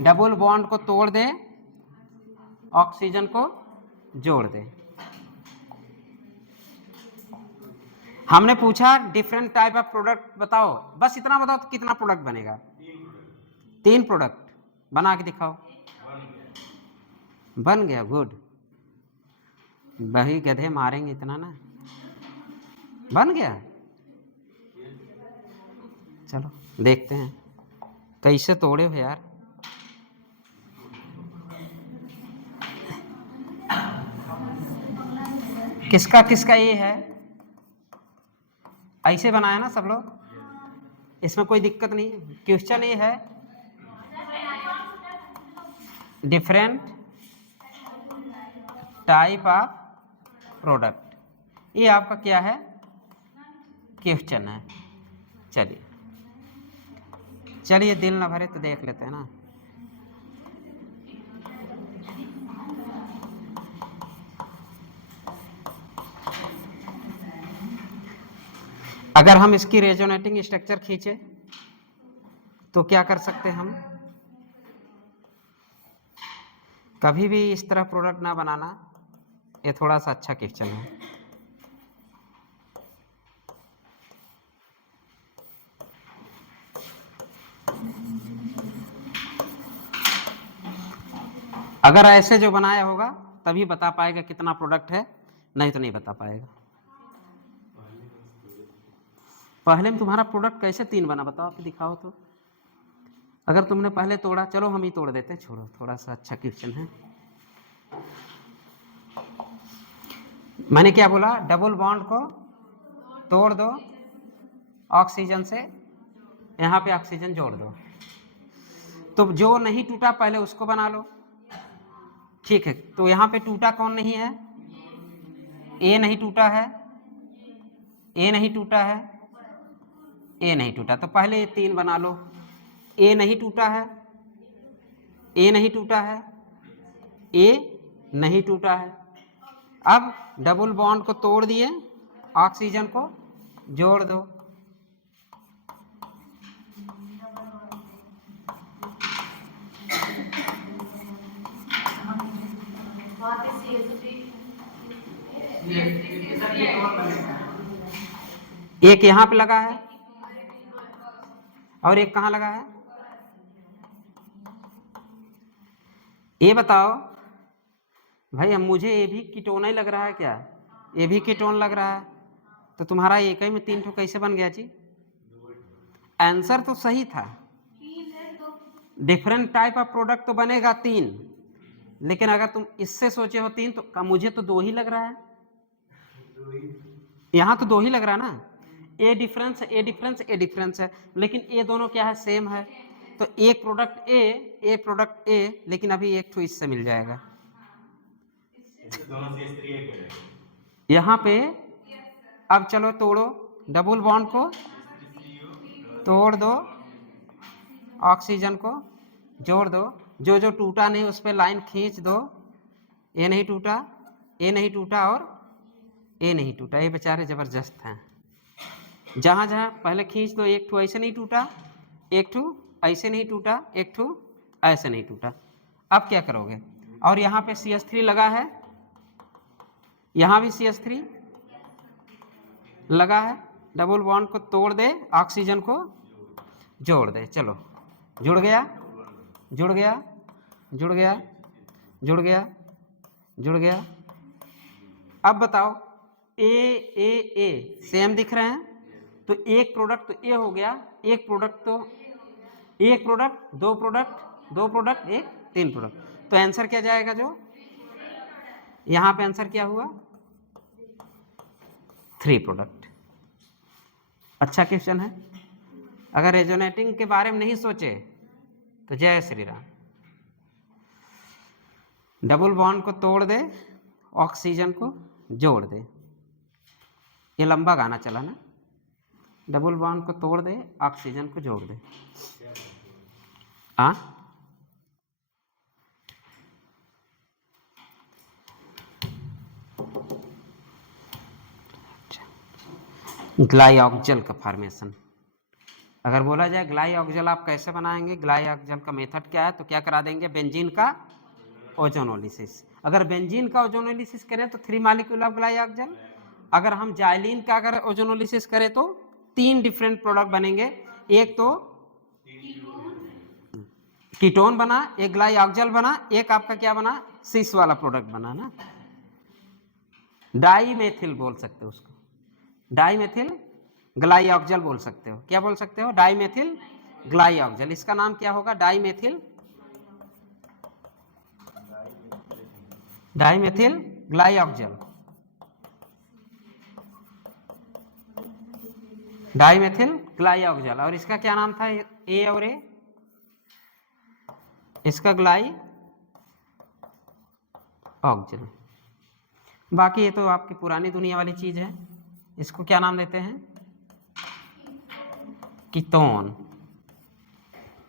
डबल बॉन्ड को तोड़ दे, ऑक्सीजन को जोड़ दे। हमने पूछा डिफरेंट टाइप ऑफ प्रोडक्ट बताओ, बस इतना बताओ तो कितना प्रोडक्ट बनेगा? 3 प्रोडक्ट बना के दिखाओ। बन गया, गुड। वही गधे मारेंगे इतना ना, बन गया। चलो देखते हैं कैसे तोड़े हो यार। किसका किसका ये है? ऐसे बनाया ना सब लोग, इसमें कोई दिक्कत नहीं। क्वेश्चन ये है डिफरेंट टाइप ऑफ प्रोडक्ट, ये आपका क्या है? क्वेश्चन है। चलिए चलिए, दिल ना भरे तो देख लेते हैं ना। अगर हम इसकी रेजोनेटिंग स्ट्रक्चर खींचे तो क्या कर सकते हैं हम? कभी भी इस तरह प्रोडक्ट ना बनाना, ये थोड़ा सा अच्छा क्वेश्चन है। अगर ऐसे जो बनाया होगा तभी बता पाएगा कितना प्रोडक्ट है, नहीं तो नहीं बता पाएगा। पहले में तुम्हारा प्रोडक्ट कैसे 3 बना बताओ, फिर दिखाओ तो। अगर तुमने पहले तोड़ा, चलो हम ही तोड़ देते हैं, छोड़ो, थोड़ा सा अच्छा क्वेश्चन है। मैंने क्या बोला? डबल बॉन्ड को तोड़ दो, ऑक्सीजन से यहाँ पे ऑक्सीजन जोड़ दो। तो जो नहीं टूटा पहले उसको बना लो, ठीक है। तो यहाँ पे टूटा कौन नहीं है? ए नहीं टूटा है, ए नहीं टूटा है, ए नहीं टूटा, तो पहले ये 3 बना लो। ए नहीं टूटा है, ए नहीं टूटा है, ए नहीं टूटा है। अब डबल बॉन्ड को तोड़ दिए, ऑक्सीजन को जोड़ दो। एक यहाँ पे लगा है और एक कहाँ लगा है? ये बताओ भाई, हम मुझे ये भी कीटोन ही लग रहा है क्या? ये भी कीटोन लग रहा है, तो तुम्हारा एक ही में 3 ठो कैसे बन गया जी? आंसर तो सही था, डिफरेंट टाइप ऑफ प्रोडक्ट तो बनेगा 3, लेकिन अगर तुम इससे सोचे हो 3 तो मुझे तो 2 ही लग रहा है। यहाँ तो 2 ही लग रहा है ना। ए डिफरेंस ए डिफरेंस ए डिफरेंस है, लेकिन ये दोनों क्या है, सेम है। तो एक प्रोडक्ट ए प्रोडक्ट ए, लेकिन अभी एक ठो इससे मिल जाएगा यहाँ पे। अब चलो तोड़ो, डबल बॉन्ड को तोड़ दो, ऑक्सीजन को जोड़ दो, जो जो टूटा नहीं उस पर लाइन खींच दो। ए नहीं टूटा, ए नहीं टूटा और ए नहीं टूटा, ये बेचारे जबरदस्त हैं। जहाँ जहाँ पहले खींच दो, एक ठू ऐसे नहीं टूटा, एक ठू ऐसे नहीं टूटा, एक ठू ऐसे नहीं टूटा। अब क्या करोगे, और यहाँ पे CH3 लगा है, यहाँ भी CH3 लगा है, डबल बॉन्ड को तोड़ दे, ऑक्सीजन को जोड़ दे। चलो जुड़ गया, जुड़ गया, जुड़ गया, जुड़ गया, जुड़ गया। अब बताओ ए सेम दिख रहे हैं, तो एक प्रोडक्ट तो ए हो गया, एक प्रोडक्ट तो एक प्रोडक्ट, दो प्रोडक्ट, दो प्रोडक्ट, एक, तीन प्रोडक्ट। तो आंसर क्या जाएगा, जो यहाँ पे आंसर क्या हुआ, 3 प्रोडक्ट। अच्छा क्वेश्चन है। अगर रेजोनेटिंग के बारे में नहीं सोचे तो जय श्री राम। डबल बॉन्ड को तोड़ दे, ऑक्सीजन को जोड़ दे। ये लंबा गाना चला ना, डबल बॉन्ड को तोड़ दे, ऑक्सीजन को जोड़ दे। हाँ, ग्लाइऑक्जल का फॉर्मेशन। अगर बोला जाए ग्लाइऑक्जल आप कैसे बनाएंगे, ग्लाइऑक्जल का मेथड क्या है, तो क्या करा देंगे, बेंजीन का ओजोनोलिसिस। अगर बेंजीन का ओजोनोलिसिस करें तो 3 मॉलिक्यूल ऑफ ग्लाइऑक्जल। अगर हम जाइलिन का अगर ओजोनोलिसिस करें तो 3 डिफरेंट प्रोडक्ट बनेंगे। एक तो कीटोन बना, एक ग्लाइऑक्जल बना, एक आपका क्या बना, सिस वाला प्रोडक्ट बना ना, डाईमेथिल बोल सकते हो उसको, डाईमेथिल ग्लाइऑक्जल बोल सकते हो। क्या बोल सकते हो, डाईमेथिल ग्लाइऑक्जल। इसका नाम क्या होगा, डाईमेथिल ग्लाइऑक्जल, डाईमेथिल ग्लाइऑक्जल। और इसका क्या नाम था, ए और ए, इसका ग्लाइऑक्जल। बाकी ये तो आपकी पुरानी दुनिया वाली चीज है। इसको क्या नाम देते हैं, कीटोन।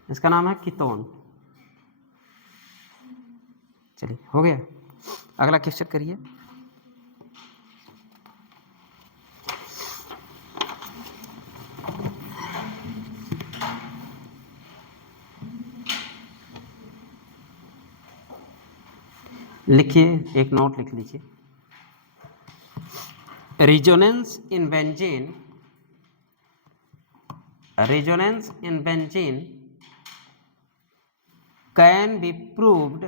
इसका नाम है कीटोन। चलिए हो गया, अगला क्वेश्चन करिए। लिखिए, एक नोट लिख लीजिए। Resonance in benzene, resonance in benzene can be proved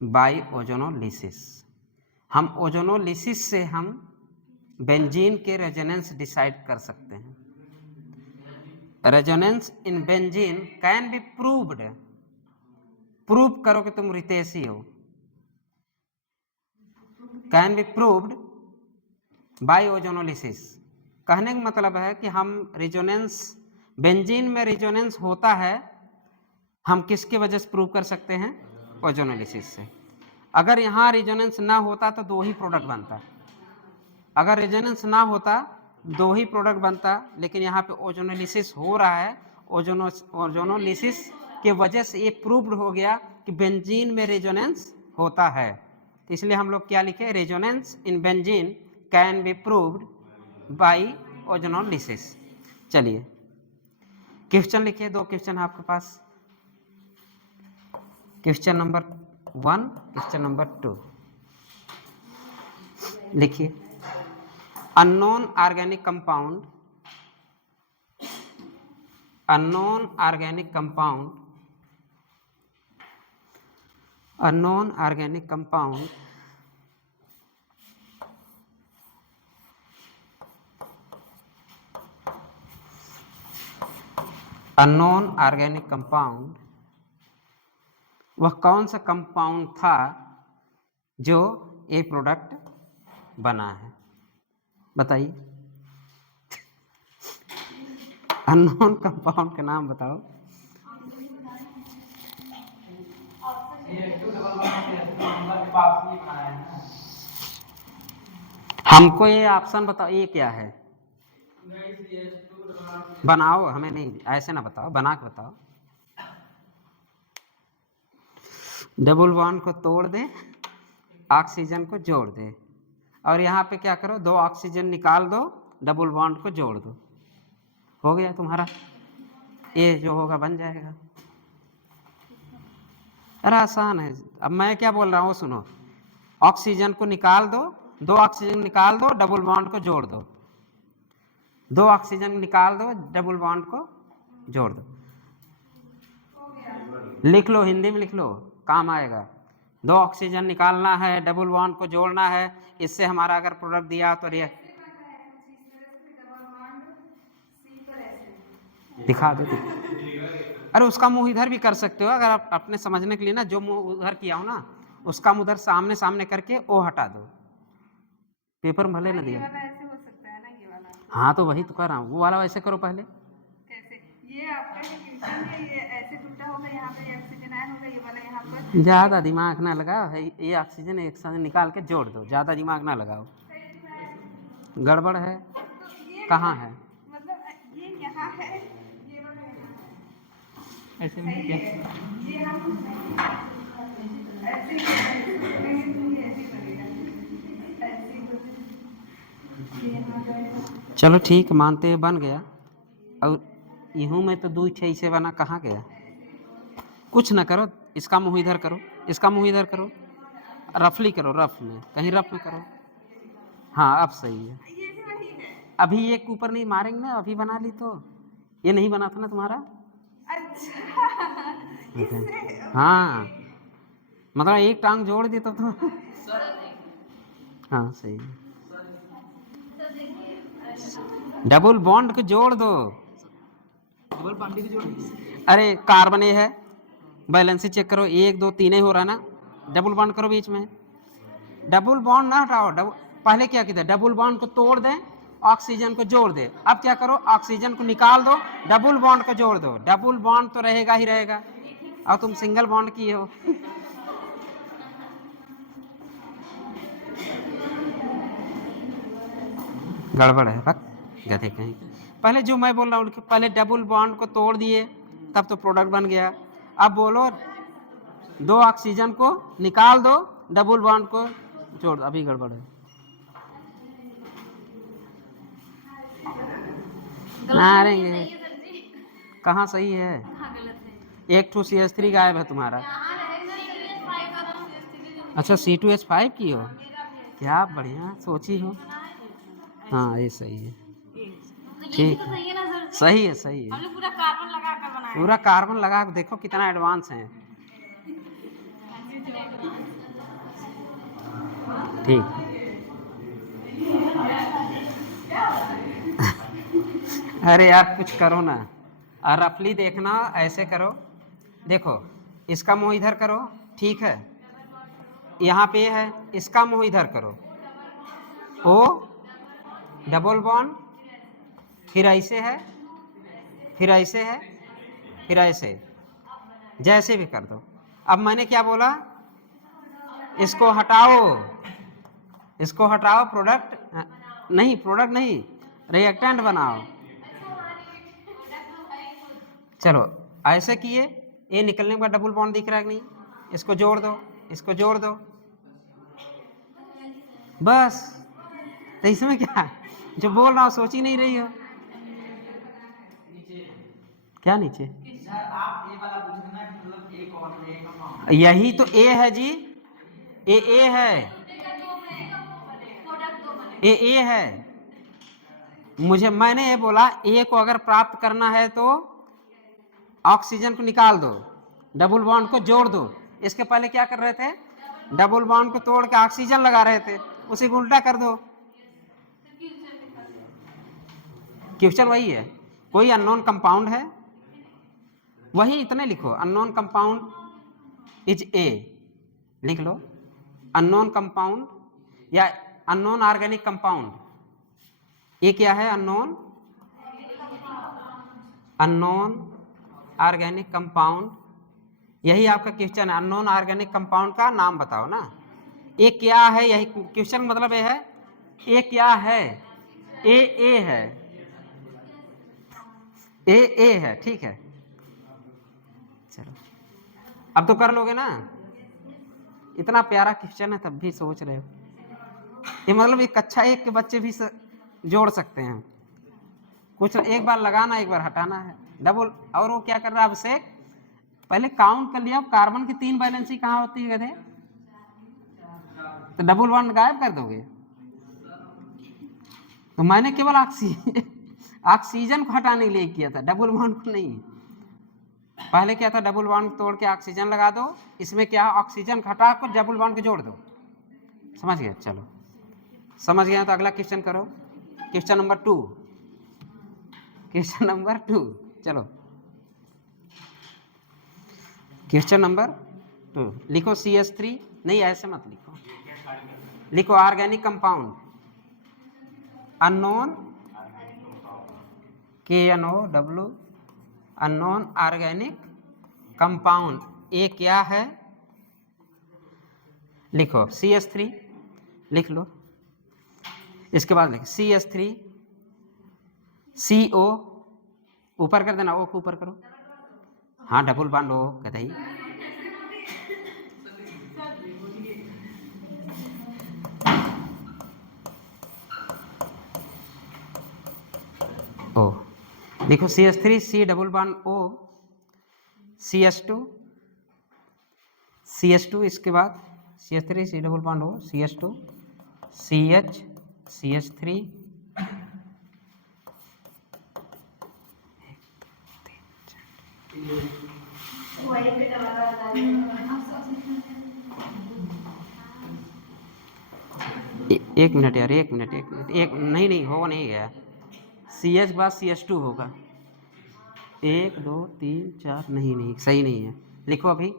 bye ozonolysis. हम ओजोनोलिसिस से हम बेंजीन के रेजोनेंस डिसाइड कर सकते हैं। Resonance in benzene can be proved, prove करो कि तुम रितेशी हो, can be proved bye ozonolysis. कहने का मतलब है कि हम रेजोनेंस, बेंजीन में रेजोनेंस होता है, हम किसकी वजह से प्रूव कर सकते हैं, ओजोनोलिसिस से। अगर यहाँ रेजोनेंस ना होता तो 2 ही प्रोडक्ट बनता, अगर रेजोनेंस ना होता 2 ही प्रोडक्ट बनता, लेकिन यहाँ पे ओजोनोलिसिस हो रहा है। ओजोनोलिसिस के वजह से ये प्रूव्ड हो गया कि बेंजीन में रेजोनेंस होता है। तो इसलिए हम लोग क्या लिखे, resonance in benzene can be proved bye ozonolysis. चलिए क्वेश्चन लिखिए, 2 क्वेश्चन है आपके पास। क्वेश्चन नंबर 1, क्वेश्चन नंबर 2 लिखिए। Unknown organic compound, unknown organic compound, unknown organic compound unknown organic compound वह कौन सा कंपाउंड था जो ये प्रोडक्ट बना है। बताइए, अननोन कंपाउंड का नाम बताओ। हमको ये ऑप्शन बताओ, ये क्या है? बनाओ, हमें नहीं, ऐसे ना बताओ, बना के बताओ। डबल बॉन्ड को तोड़ दे, ऑक्सीजन को जोड़ दे, और यहाँ पे क्या करो, 2 ऑक्सीजन निकाल दो, डबल बॉन्ड को जोड़ दो, हो गया तुम्हारा, ये जो होगा बन जाएगा। अरे आसान है। अब मैं क्या बोल रहा हूँ सुनो, ऑक्सीजन को निकाल दो, 2 ऑक्सीजन निकाल दो, डबल बॉन्ड को जोड़ दो, 2 ऑक्सीजन निकाल दो, डबल बॉन्ड को जोड़ दो। लिख लो, हिंदी में लिख लो, काम आएगा। 2 ऑक्सीजन निकालना है, डबल बॉन्ड को जोड़ना है, इससे हमारा अगर प्रोडक्ट दिया तो दिखा दो। अरे उसका मुंह इधर भी कर सकते हो, अगर आप अपने समझने के लिए ना, जो मुंह उधर किया हो ना, उसका मुंह उधर सामने सामने करके वो हटा दो, पेपर में भले ना दिया। ऐसे हो सकता है ना ये वाला? हाँ तो वही तो कर रहा हूँ, वो वाला वैसे करो पहले। कैसे? ये आपका क्वेश्चन है, ये ऐसे टूटा होगा, यहाँ पे ऑक्सीजन आयन होगा, ये वाला यहाँ पर। ज्यादा दिमाग ना लगाओ, ये ऑक्सीजन एक साथ निकाल के जोड़ दो, ज्यादा दिमाग ना लगाओ, गड़बड़ है। कहाँ है? मतलब ये यहाँ है, ये वाला यहाँ। ऐसे में क्या? ये हम चलो ठीक, मानते हैं बन गया। और यूँ में तो 2 छः से बना, कहाँ गया? कुछ ना करो, इसका मुंह इधर करो, इसका मुंह इधर करो, रफली करो, रफ में, कहीं रफ में करो। हाँ अब सही है। अभी ये ऊपर नहीं मारेंगे ना, अभी बना ली तो ये नहीं बना था ना तुम्हारा। अच्छा हाँ, मतलब एक टांग जोड़ दी तब तो। हाँ सही है, डबल बॉन्ड को जोड़ दो, डबल बॉन्ड को जोड़। अरे कार्बन ए है, बैलेंस चेक करो, 1 2 3 ही हो रहा है ना, डबल बॉन्ड करो बीच में, डबल बॉन्ड ना हटाओ, पहले क्या किया, डबल बॉन्ड को तोड़ दें, ऑक्सीजन को जोड़ दे। अब क्या करो, ऑक्सीजन को निकाल दो, डबल बॉन्ड को जोड़ दो, डबल बॉन्ड तो रहेगा ही रहेगा, और तुम सिंगल बॉन्ड किए हो। गड़बड़ है, बक गधे कहीं। पहले जो मैं बोल रहा हूँ, पहले डबल बॉन्ड को तोड़ दिए, तब तो प्रोडक्ट बन गया। अब बोलो 2 ऑक्सीजन को निकाल दो, डबल बॉन्ड को जोड़ दो, अभी गड़बड़ है। मारेंगे, कहाँ सही है? एक ठो CH3 गायब है तुम्हारा। अच्छा C2H5 की हो, क्या बढ़िया सोची हो। हाँ ये सही है, ठीक है, सही है, सही है। हमने पूरा कार्बन लगा कर बनाया, पूरा कार्बन लगा कर, देखो कितना एडवांस है। ठीक अरे यार कुछ करो ना, रफली देखना, ऐसे करो, देखो इसका मुंह इधर करो, ठीक है, यहाँ पे है, इसका मुंह इधर करो, ओ डबल बॉन्ड, फिर ऐसे है, फिर ऐसे है, फिर ऐसे, जैसे भी कर दो। अब मैंने क्या बोला, इसको हटाओ, इसको हटाओ, प्रोडक्ट नहीं, प्रोडक्ट नहीं, रिएक्टेंट बनाओ। चलो ऐसे किए, ये निकलने के बाद डबल बॉन्ड दिख रहा है कि नहीं, इसको जोड़ दो, इसको जोड़ दो, बस। तो इसमें क्या, जो बोल रहा हूँ सोच ही नहीं रही हो, क्या नीचे? यही तो ए है जी, ए है, ए है। मुझे, मैंने ये बोला ए को अगर प्राप्त करना है तो ऑक्सीजन को निकाल दो, डबल बॉन्ड को जोड़ दो। इसके पहले क्या कर रहे थे, डबल बॉन्ड को तोड़ के ऑक्सीजन लगा रहे थे, उसी को उल्टा कर दो। क्वेश्चन वही है, कोई अननोन कंपाउंड है, वही इतने लिखो, अननोन कंपाउंड इज ए, लिख लो, अननोन कंपाउंड या अननोन ऑर्गेनिक कंपाउंड, ये क्या है? Unknown organic compound. यही आपका क्वेश्चन है, अननोन ऑर्गेनिक कंपाउंड का नाम बताओ ना। ये क्या है? यही क्वेश्चन मतलब ये है, ये क्या है? ए है, ए है, ठीक है। चलो अब तो कर लोगे ना, इतना प्यारा क्वेश्चन है तब भी सोच रहे हो। ये मतलब एक कक्षा 1 के बच्चे भी जोड़ सकते हैं कुछ। एक बार लगाना, एक बार हटाना है डबल। और वो क्या कर रहा है अभिषेक? पहले काउंट कर लिया, कार्बन की 3 वैलेंसी कहाँ होती है गधे? तो डबल बॉन्ड गायब कर दोगे? तो मैंने केवल ऑक्सीजन को हटाने के लिए किया था, डबल बॉन्ड को नहीं। पहले क्या था? डबल बॉन्ड तोड़ के ऑक्सीजन लगा दो, इसमें क्या ऑक्सीजन हटा कर डबल बॉन्ड को जोड़ दो। समझ गए? चलो समझ गए तो अगला क्वेश्चन करो। Question number 2, question number 2। चलो क्वेश्चन नंबर 2 लिखो। CH3 नहीं, ऐसे मत लिखो, लिखो organic compound unknown KNOW unknown organic compound. ये क्या है? लिखो CH3, लिख लो। इसके बाद लिखो CH3 CO, ऊपर कर देना, O को ऊपर करो। हाँ डबल बॉन्ड O कहते ही। O लिखो CH3 C double bond O CH2 इसके बाद CH3 C double bond O CH2 CH CH3 एक मिनट यार, एक मिनट नहीं होगा, नहीं गया। CH बाद CH2 होगा। 1 2 3 4 नहीं सही नहीं है। लिखो अभी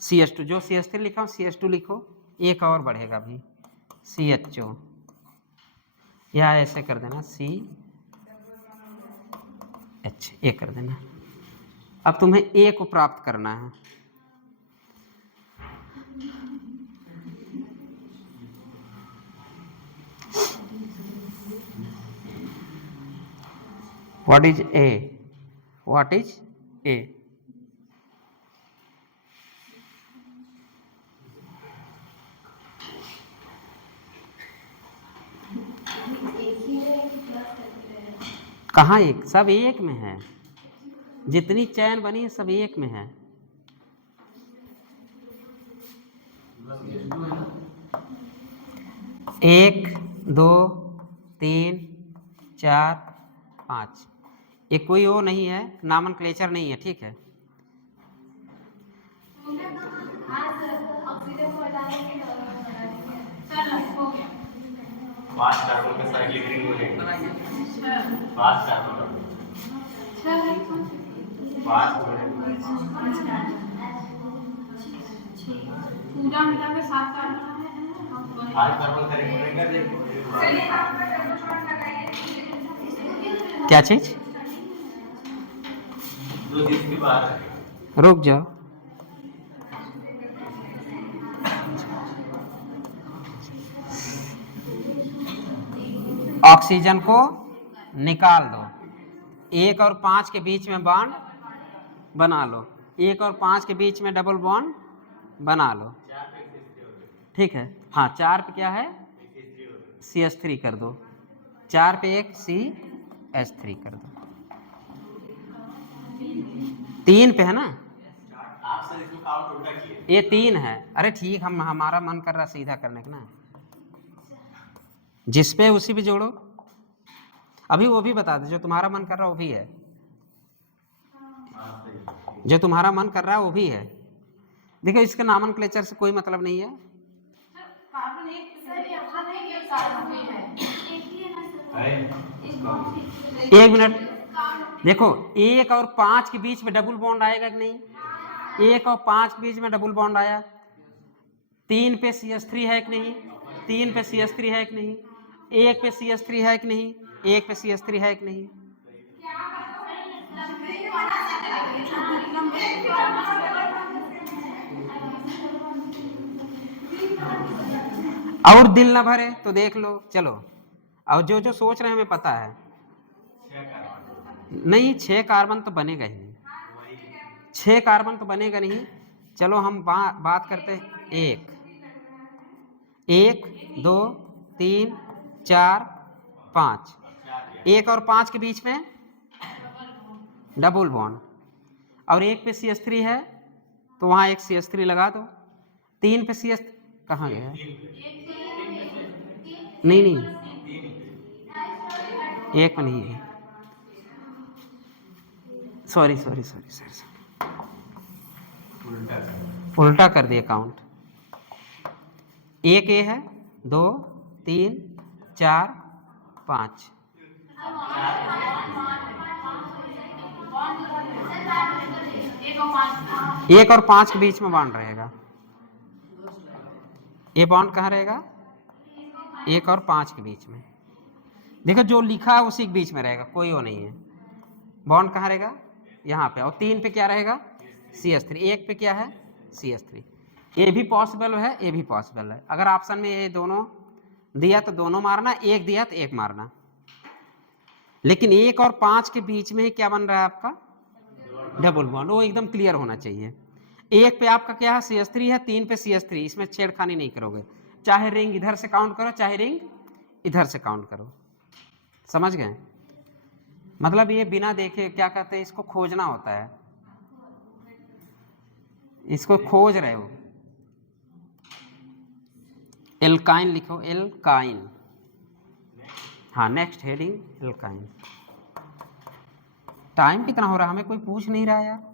CH2, जो CH3 लिखा हूँ CH2 लिखो, एक और बढ़ेगा अभी CHO, या ऐसे कर देना CH, ये कर देना। अब तुम्हें A को प्राप्त करना है। What is A? What is A? कहाँ एक? सब एक में है, जितनी चैन बनी सब एक में है। एक 2 3 4 5, ये कोई वो नहीं है, नामनक्लेचर नहीं है, ठीक है। क्या चीज? रुक जाओ, ऑक्सीजन को निकाल दो, 1 और 5 के बीच में बॉन्ड बना लो, 1 और 5 के बीच में डबल बॉन्ड बना लो, ठीक है। हाँ 4 पे क्या है? CH3 कर दो, 4 पे एक CH3 कर दो, 3 पे है ना? ये 3 है। अरे ठीक, हम हमारा मन कर रहा सीधा करने का ना, जिस पे उसी पे जोड़ो। अभी वो भी बता दो, जो तुम्हारा मन कर रहा वो भी है, जो तुम्हारा मन कर रहा है वो भी है। देखो इसके नामनक्लेचर से कोई मतलब नहीं है। एक मिनट देखो, 1 और 5 के बीच में डबल बॉन्ड आएगा कि नहीं? 1 और 5 के बीच में डबल बॉन्ड आया, 3 पे CH3 है कि नहीं? 3 पे CH3 है कि नहीं? 1 पे CH3 है कि नहीं? एक पे CH3 है कि नहीं? और दिल ना भरे तो देख लो, चलो। और जो जो सोच रहे हैं हमें पता है, नहीं 6 कार्बन तो बनेगा ही नहीं, 6 कार्बन तो बनेगा नहीं। चलो हम बात करते हैं 1 1 2 3 4 5, 1 और 5 के बीच में डबल बॉन्ड, और 1 पे CH3 है तो वहां एक CH3 लगा दो। 3 पे CH कहाँ गया? नहीं नहीं, 1 में नहीं है, सॉरी सॉरी सॉरी सॉरी, उल्टा कर दिया काउंट। 1 ए है, 2 3 4 5, 1 और 5 के बीच में बॉन्ड रहेगा। ये बॉन्ड कहाँ रहेगा? 1 और 5 के बीच में। देखो जो लिखा है उसी के बीच में रहेगा, कोई वो नहीं है। बॉन्ड कहाँ रहेगा? यहाँ पे। और 3 पे क्या रहेगा? CH3। 1 पे क्या है? CH3। ये भी पॉसिबल है, ये भी पॉसिबल है। अगर ऑप्शन में ये दोनों दिया तो दोनों मारना, एक दिया तो एक मारना। लेकिन 1 और 5 के बीच में क्या बन रहा है आपका? Double bond. वो एकदम क्लियर होना चाहिए। 1 पे आपका क्या है? CH3 है, 3 पे CH3। इसमें छेड़खानी नहीं करोगे, चाहे रिंग इधर से काउंट करो चाहे रिंग इधर से काउंट करो। समझ गए? मतलब ये बिना देखे क्या कहते हैं, इसको खोजना होता है, इसको खोज रहे हो। एल्काइन लिखो, एल्काइन। हाँ, नेक्स्ट हेडिंग एल्काइन। टाइम कितना हो रहा है? हमें कोई पूछ नहीं रहा यार।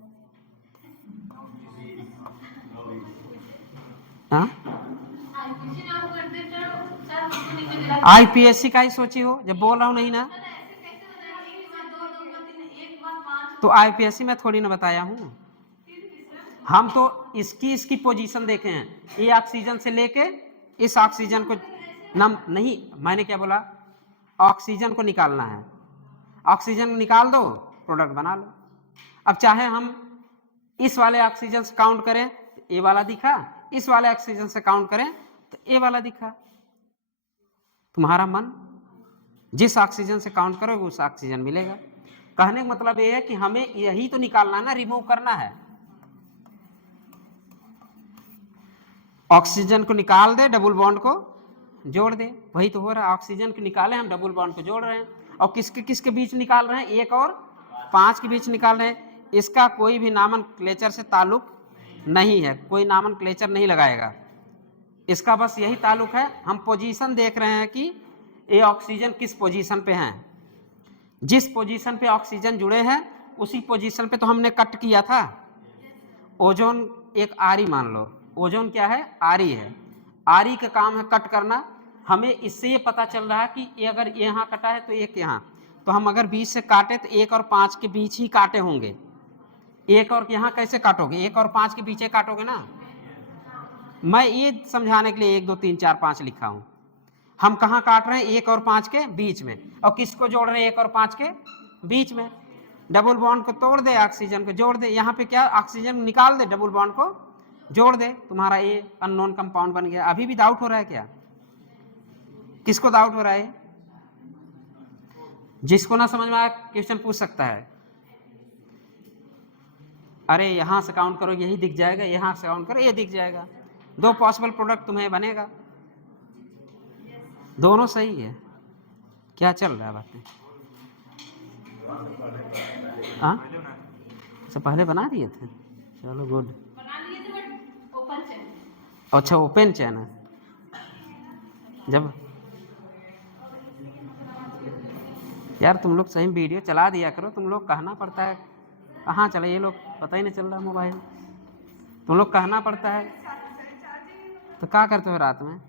IPSC का ही सोची हो, जब बोल रहा हूँ नहीं ना, तो IPSC में थोड़ी ना बताया हूँ। हम तो इसकी पोजीशन देखे हैं, ये ऑक्सीजन से लेके इस ऑक्सीजन को नहीं, मैंने क्या बोला? ऑक्सीजन को निकालना है, ऑक्सीजन निकाल दो, प्रोडक्ट बना लो। अब चाहे हम इस वाले ऑक्सीजन से काउंट करें तो ए वाला दिखा, इस वाले ऑक्सीजन से काउंट करें तो ए वाला दिखा। तुम्हारा मन जिस ऑक्सीजन से काउंट करोगे उस ऑक्सीजन मिलेगा। कहने का मतलब ये है कि हमें यही तो निकालना ना, रिमूव करना है। ऑक्सीजन को निकाल दे, डबल बॉन्ड को जोड़ दे, वही तो हो रहा है। ऑक्सीजन को निकाले, हम डबल बॉन्ड को जोड़ रहे हैं। और किसके किसके बीच निकाल रहे हैं? 1 और 5 के बीच निकाल रहे हैं। इसका कोई भी नामनक्लेचर से ताल्लुक नहीं है, कोई नामनक्लेचर नहीं लगाएगा, इसका बस यही ताल्लुक है। हम पोजीशन देख रहे हैं कि ये ऑक्सीजन किस पोजीशन पे हैं। जिस पोजीशन पे ऑक्सीजन जुड़े हैं उसी पोजीशन पे तो हमने कट किया था। ओजोन एक आरी मान लो, ओजोन क्या है? आरी है। आरी का काम है कट करना। हमें इससे ये पता चल रहा है कि ये अगर यहाँ कटा है तो एक यहाँ, तो हम अगर बीच से काटे तो 1 और 5 के बीच ही काटे होंगे। 1 और यहाँ कैसे काटोगे? 1 और 5 के पीछे काटोगे ना। मैं ये समझाने के लिए 1 2 3 4 5 लिखा हूं। हम कहाँ काट रहे हैं? 1 और 5 के बीच में। और किसको जोड़ रहे हैं? 1 और 5 के बीच में। डबल बॉन्ड को तोड़ दे, ऑक्सीजन को जोड़ दे। यहाँ पे क्या? ऑक्सीजन निकाल दे, डबल बॉन्ड को जोड़ दे, तुम्हारा ये अननोन कंपाउंड बन गया। अभी भी डाउट हो रहा है क्या? किसको डाउट हो रहा है? जिसको ना समझ में आया क्वेश्चन पूछ सकता है। अरे यहाँ से काउंट करो यही दिख जाएगा, यहाँ से काउंट करो ये दिख जाएगा। 2 पॉसिबल प्रोडक्ट तुम्हें बनेगा, दोनों सही है। क्या चल रहा है बातें? हाँ, अच्छा पहले बना दिए थे, चलो गुड। अच्छा ओपन चैन है। जब यार तुम लोग सही वीडियो चला दिया करो, तुम लोग कहना पड़ता है कहाँ चले ये लोग, पता ही नहीं चल रहा मोबाइल। तुम लोग कहना पड़ता है तो क्या करते हो रात में?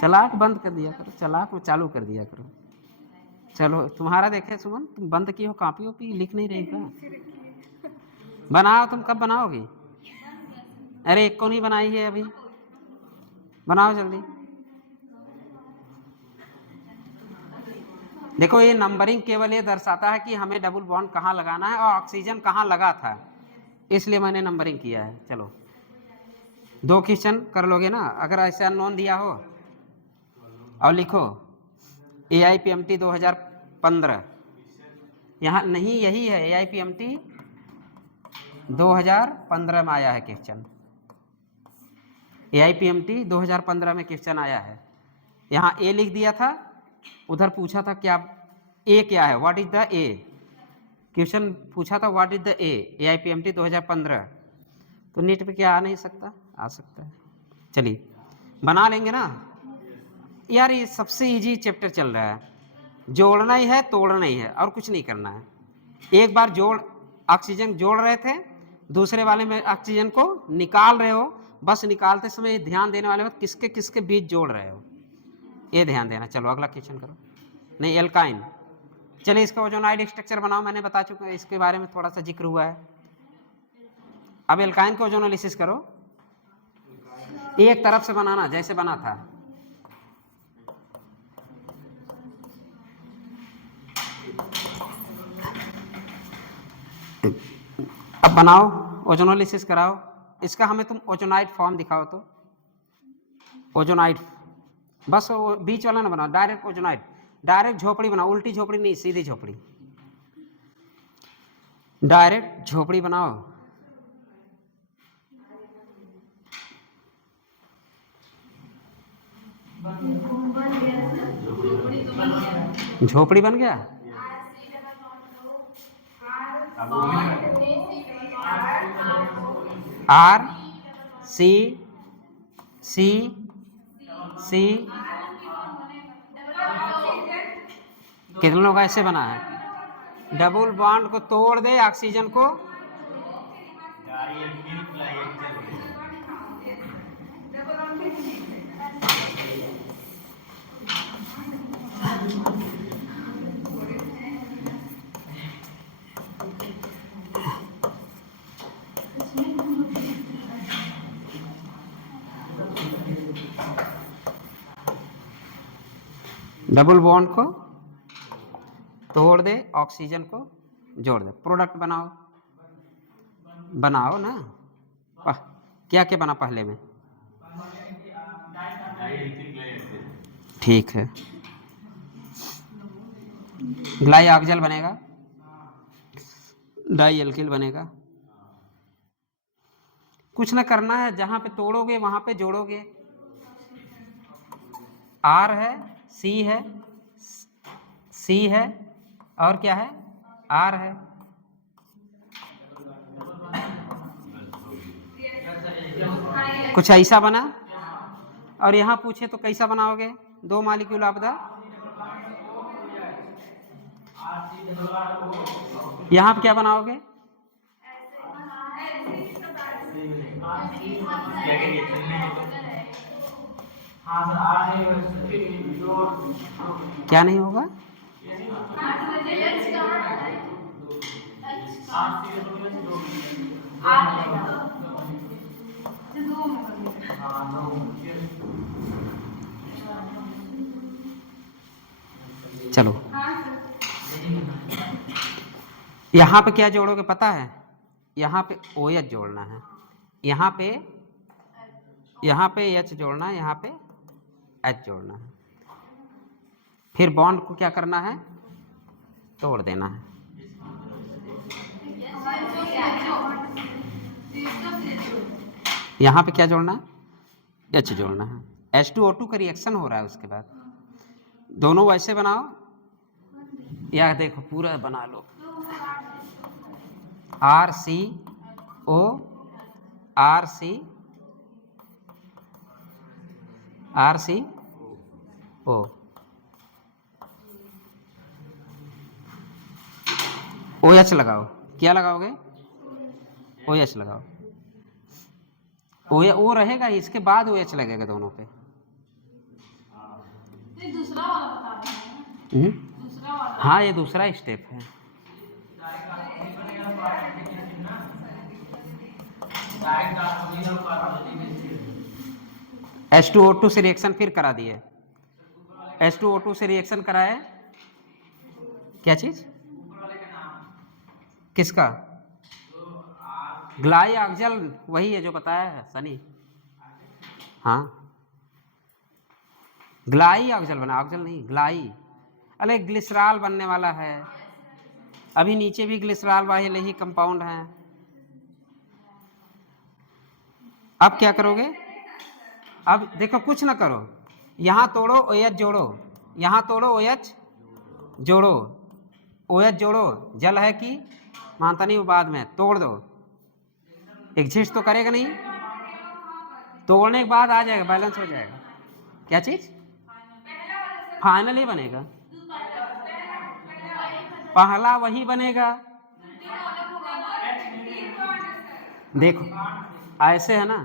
चलाक बंद कर दिया करो, चलाक में चालू कर दिया करो। चलो तुम्हारा देखे सुमन, तुम बंद की हो, कॉपी ओपी लिख नहीं रही का? बनाओ, तुम कब बनाओगी? अरे एक को नहीं बनाई है अभी, बनाओ जल्दी। देखो ये नंबरिंग केवल ये दर्शाता है कि हमें डबल बॉन्ड कहाँ लगाना है और ऑक्सीजन कहाँ लगा था, इसलिए मैंने नंबरिंग किया है। चलो 2 क्वेश्चन कर लोगे ना, अगर ऐसे अननोन दिया हो और लिखो AIPMT 2015, यहाँ नहीं यही है AIPMT 2015 में आया है क्वेश्चन, AIPMT 2015 में क्वेश्चन आया है। यहाँ ए लिख दिया था, उधर पूछा था क्या ए क्या है, what is the A, question पूछा था what is the A, AIPMT 2015, तो नीट पे क्या आ नहीं सकता, आ सकता है। चलिए बना लेंगे ना यार, ये सबसे इजी चैप्टर चल रहा है, जोड़ना ही है तोड़ना ही है और कुछ नहीं करना है। एक बार जोड़ ऑक्सीजन जोड़ रहे थे, दूसरे वाले में ऑक्सीजन को निकाल रहे हो, बस निकालते समय ध्यान देने वाले में किसके किसके बीच जोड़ रहे हो, ये ध्यान देना। चलो अगला क्वेश्चन करो। नहीं एल्काइन, चलिए इसका ओजोनाइड स्ट्रक्चर बनाओ, मैंने बता चुका है, इसके बारे में थोड़ा सा जिक्र हुआ है। अब एल्काइन का ओजोनोलिसिस करो, एक तरफ से बनाना जैसे बना था। अब बनाओ ओजोनोलिसिस कराओ, इसका हमें तुम ओजोनाइड फॉर्म दिखाओ तो, ओजोनाइड बस वो बीच वाला ना बनाओ, डायरेक्ट ओजोनाइड, डायरेक्ट झोपड़ी बनाओ, उल्टी झोपड़ी नहीं सीधी झोपड़ी, डायरेक्ट झोपड़ी बनाओ। झोपड़ी बन गया, आर सी सी सी, कितने लोग ऐसे बना है, डबल बॉन्ड को तोड़ दे ऑक्सीजन को, डबल बॉन्ड को तोड़ दे ऑक्सीजन को जोड़ दे, प्रोडक्ट बनाओ, बनाओ ना। क्या क्या बना पहले में, ठीक है, ग्लाई ऑक्जल बनेगा, डाई एल्किल बनेगा, कुछ ना करना है, जहां पे तोड़ोगे वहां पे जोड़ोगे, आर है सी है, सी है और क्या है, आर है, कुछ ऐसा बना। और यहां पूछे तो कैसा बनाओगे, 2 मॉलिक्यूल आपदा, यहां पे क्या बनाओगे, क्या नहीं होगा, चलो यहाँ पे क्या जोड़ोगे पता है, यहाँ पे OH जोड़ना है, यहाँ पे H जोड़ना है, यहाँ पे H जोड़ना है, फिर बॉन्ड को क्या करना है, तोड़ देना है। यहाँ पे क्या जोड़ना है, H जोड़ना है, H2O2 का रिएक्शन हो रहा है, उसके बाद दोनों वैसे बनाओ, या देखो पूरा बना लो, RCO RCO, OH लगाओ, क्या लगाओगे, OH लगाओ, O रहेगा, इसके बाद OH लगेगा दोनों पे। दूसरा वाला बता रहे हैं, दूसरा वाला, हाँ ये दूसरा स्टेप है। H2O2 से रिएक्शन फिर करा दिए, H2O2 से रिएक्शन कराए, क्या चीज? किसका? ग्लाई ऑक्जल, वही है जो बताया है सनी। हाँ, ग्लाई ऑक्जल बना, ऑक्जल नहीं, ग्लाई। अरे ग्लिसरॉल बनने वाला है, अभी नीचे भी ग्लिसरॉल वाले ही कंपाउंड हैं। अब क्या करोगे? अब देखो कुछ ना करो, यहाँ तोड़ो OH जोड़ो, यहाँ तोड़ो OH जोड़ो, OH जोड़ो, जल है कि मानता नहीं वो बाद में, तोड़ दो, एग्जिस्ट तो करेगा नहीं, तोड़ने के बाद आ जाएगा, बैलेंस हो जाएगा। क्या चीज? फाइनल ही बनेगा, पहला वही बनेगा। देखो ऐसे है ना,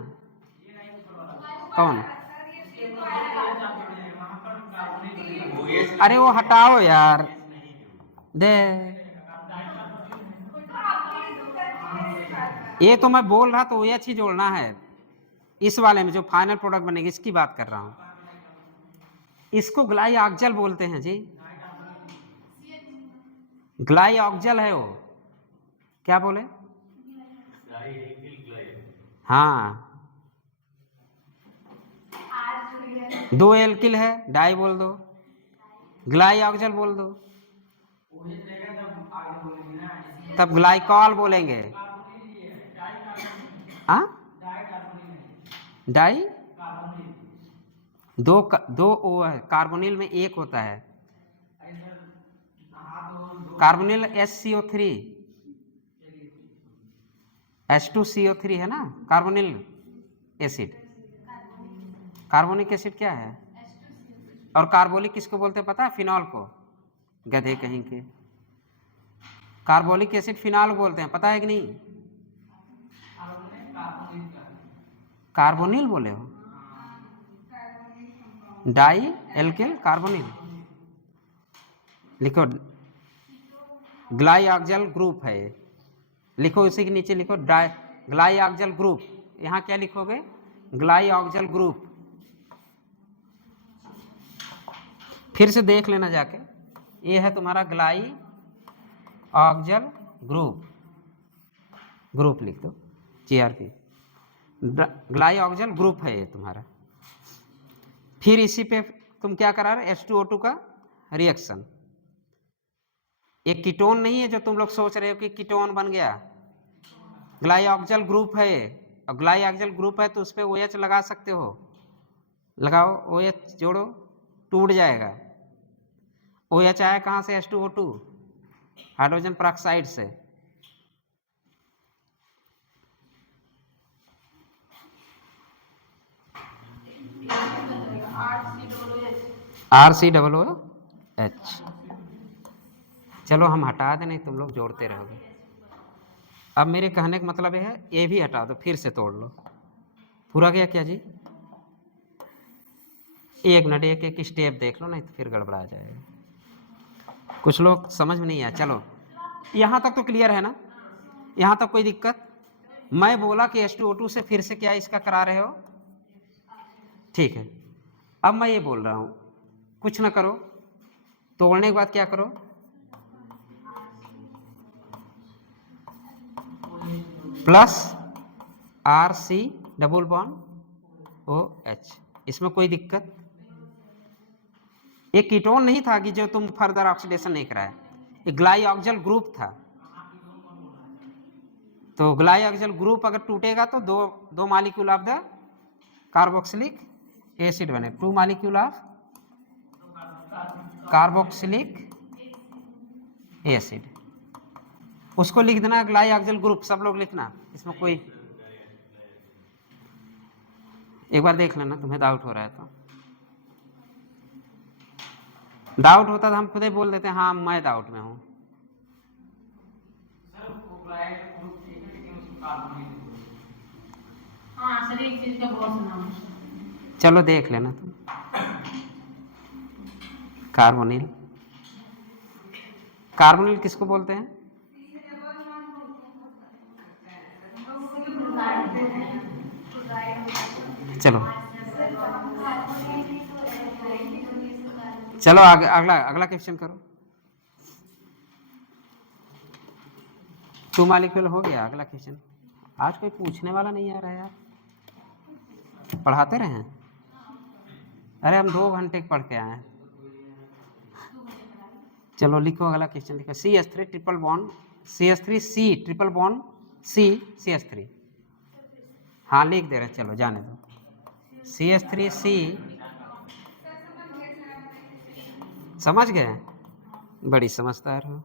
कौन? अरे वो हटाओ यार, दे, ये तो मैं बोल रहा तो OH ही जोड़ना है इस वाले में, जो फाइनल प्रोडक्ट बनेगी इसकी बात कर रहा हूं। इसको ग्लाई ऑक्जल बोलते हैं जी, ग्लाई ऑक्जल है वो। क्या बोले? हाँ, 2 एल्किल है, डाई बोल दो, ग्लाई ऑक्जल बोल दो, तब ग्लाइकॉल बोलेंगे। हाँ, डाई दो ओ है, कार्बोनिल में एक होता है, कार्बोनिल SCO3, H2CO3 है ना, कार्बोनिल एसिड। कार्बोनिक एसिड क्या है? और कार्बोलिक किसको बोलते हैं पता है? फिनॉल को, गधे कहीं के। कार्बोलिक एसिड फिनॉल बोलते हैं, पता है कि नहीं? कार्बोनिल बोले हो, डाई एल्किल कार्बोनिल लिखो, ग्लाई ऑक्जल ग्रुप है, लिखो उसी के नीचे लिखो ग्लाई ऑक्जल ग्रुप। यहाँ क्या लिखोगे? ग्लाई ऑक्जल ग्रुप। फिर से देख लेना जाके, ये है तुम्हारा ग्लाई ऑक्जल ग्रुप, ग्रुप लिख दो, GRP, ग्लाई ऑक्जल ग्रुप है ये तुम्हारा। फिर इसी पे तुम क्या करा रहे? H2O2 का रिएक्शन, एक कीटोन नहीं है जो तुम लोग सोच रहे हो कि कीटोन बन गया, ग्लाई ऑक्जल ग्रुप है, और ग्लाई ऑक्जल ग्रुप है तो उस पर OH लगा सकते हो, लगाओ, OH जोड़ो, टूट जाएगा। OH आया कहाँ से? H2O2, हाइड्रोजन पेरोक्साइड से। RCOOH। चलो हम हटा दें, नहीं तुम लोग जोड़ते रहोगे। अब मेरे कहने का मतलब है ये भी हटा दो, फिर से तोड़ लो। पूरा गया क्या जी? एक मिनट, एक एक स्टेप देख लो, नहीं तो फिर गड़बड़ा जाएगा। कुछ लोग समझ में नहीं आया। चलो यहाँ तक तो क्लियर है ना? यहाँ तक कोई दिक्कत? मैं बोला कि H2O2 से फिर से क्या इसका करा रहे हो, ठीक है। अब मैं ये बोल रहा हूँ, कुछ ना करो, तोड़ने के बाद क्या करो? Plus RC double bond OH। इसमें कोई दिक्कत? एक कीटोन नहीं था कि जो तुम फर्दर ऑक्सीडेशन नहीं कराया, एक ग्लाई ऑक्जल ग्रुप था। तो ग्लाई ऑक्जल ग्रुप अगर टूटेगा तो दो molecule of the carboxylic acid बने, 2 मॉलिक्यूल ऑफ कार्बोक्सिलिक एसिड। उसको लिख देना ग्लाई ऑक्जल ग्रुप, सब लोग लिखना, इसमें कोई, एक बार देख लेना, तुम्हें डाउट हो रहा है तो। डाउट होता तो हम खुद ही बोल देते हैं हाँ मैं डाउट में हूँ। चलो देख लेना तुम। कार्बोनिल, कार्बोनिल किसको बोलते हैं? चलो चलो आगे, अगला क्वेश्चन करो। टू मॉलिक्यूल हो गया। अगला क्वेश्चन। आज कोई पूछने वाला नहीं आ रहा है यार, पढ़ाते रहे। अरे हम 2 घंटे पढ़ के आए हैं। चलो लिखो अगला क्वेश्चन लिखो। CH3 triple bond, CH3 C triple bond C CH3। हाँ लिख दे रहे, चलो जाने दो। CH3 C, समझ गए? बड़ी समझदार हो।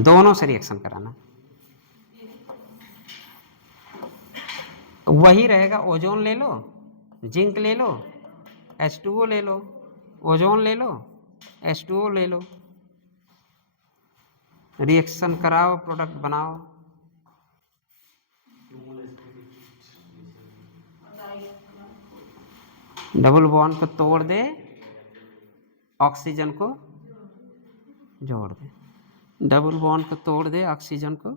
दोनों से रिएक्शन कराना, वही रहेगा। ओजोन ले लो, जिंक ले लो, H2O ले लो, ओजोन ले लो, H2O ले लो, रिएक्शन कराओ, प्रोडक्ट बनाओ। डबल बॉन्ड को तोड़ दे, ऑक्सीजन को जोड़ दे। डबल बॉन्ड को तोड़ दे, ऑक्सीजन को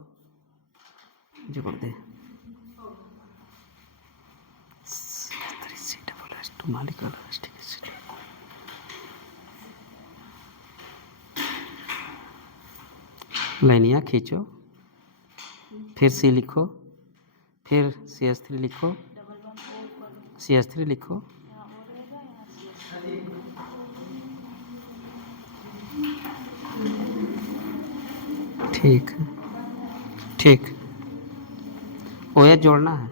जोड़ दे। लाइनियाँ खींचो, फिर C लिखो, फिर CH3 लिखो, CH3 लिखो। ठीक है, ठीक। OH जोड़ना है।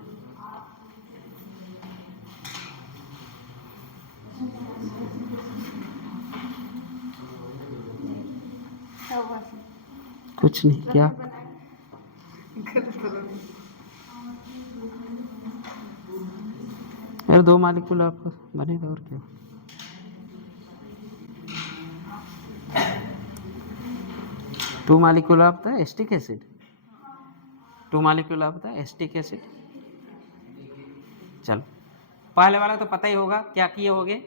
कुछ नहीं, क्या यार 2 मॉलिक्यूल आपको बनेगा और क्या। Two molecule of the acetic acid, 2 molecule of the acetic acid. चलो पहले वाला तो पता ही होगा, क्या किए होगे,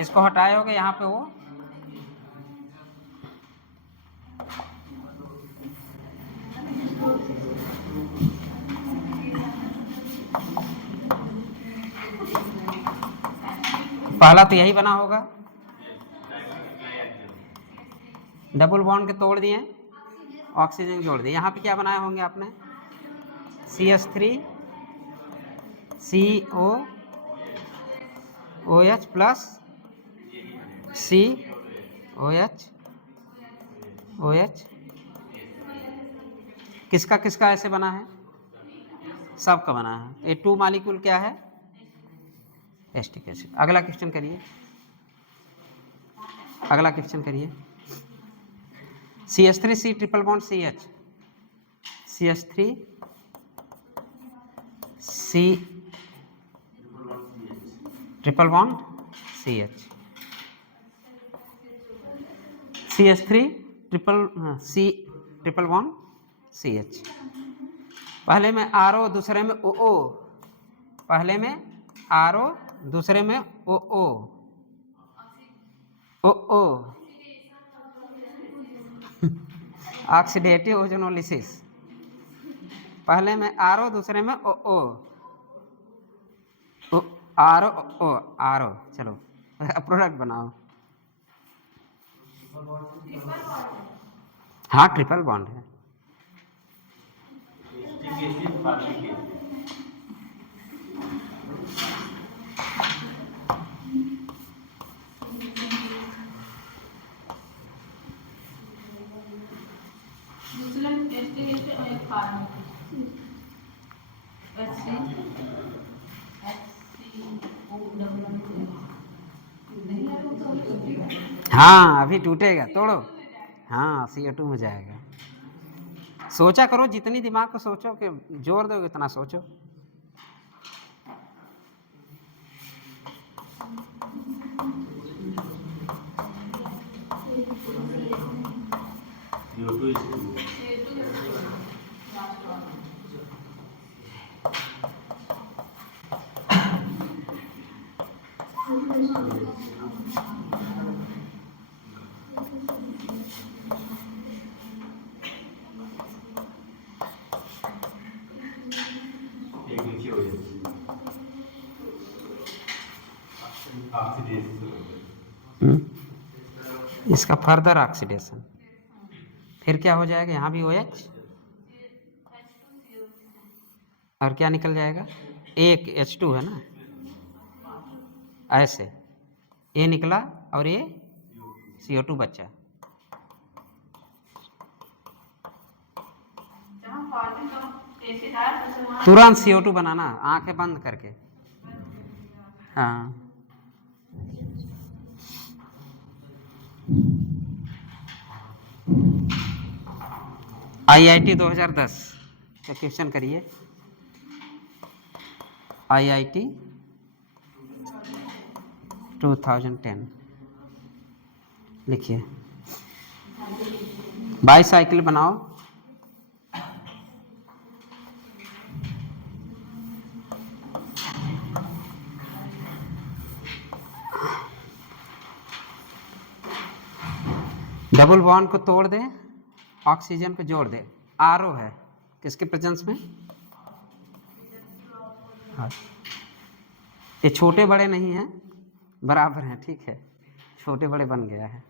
इसको हटाए होगे, यहाँ पे वो पहला तो यही बना होगा। डबल बॉन्ड के तोड़ दिए, ऑक्सीजन जोड़ दिए। यहाँ पे क्या बनाए होंगे आपने, CH3 CO OH plus C OH OH। किसका किसका ऐसे बना है, सबका बना है। ये 2 मॉलिक्यूल क्या है, एस्टिक एसिड। अगला क्वेश्चन करिए, अगला क्वेश्चन करिए। CH3 C triple bond CH, CH3 C triple bond CH, CH3 triple C triple bond CH। पहले में RO, दूसरे में OO, पहले में RO, दूसरे में OO, OO ऑक्सीडेटिव ओजोनोलिसिस। पहले में RO, दूसरे में OO, RO। चलो प्रोडक्ट बनाओ। हाँ ट्रिपल बॉन्ड है। हाँ अभी टूटेगा, तोड़ो। हाँ CO2 में जाएगा। सोचा करो, जितनी दिमाग को सोचो कि जोर दो, इतना सोचो। इसका फर्दर ऑक्सीडेशन, फिर क्या हो जाएगा, यहाँ भी OH और क्या निकल जाएगा, एक H2 है ना, ऐसे ये निकला और ये CO2 बचा। तुरंत CO2 बनाना आंखें बंद करके। हाँ IIT 2010 का क्वेश्चन करिए। IIT 2010 लिखिए, बाईसाइकिल बनाओ, डबल बॉन्ड को तोड़ दे, ऑक्सीजन को जोड़ दे। RO है किसके प्रेजेंस में, हाँ। ये छोटे बड़े नहीं हैं, बराबर हैं, ठीक है, छोटे बड़े बन गया है।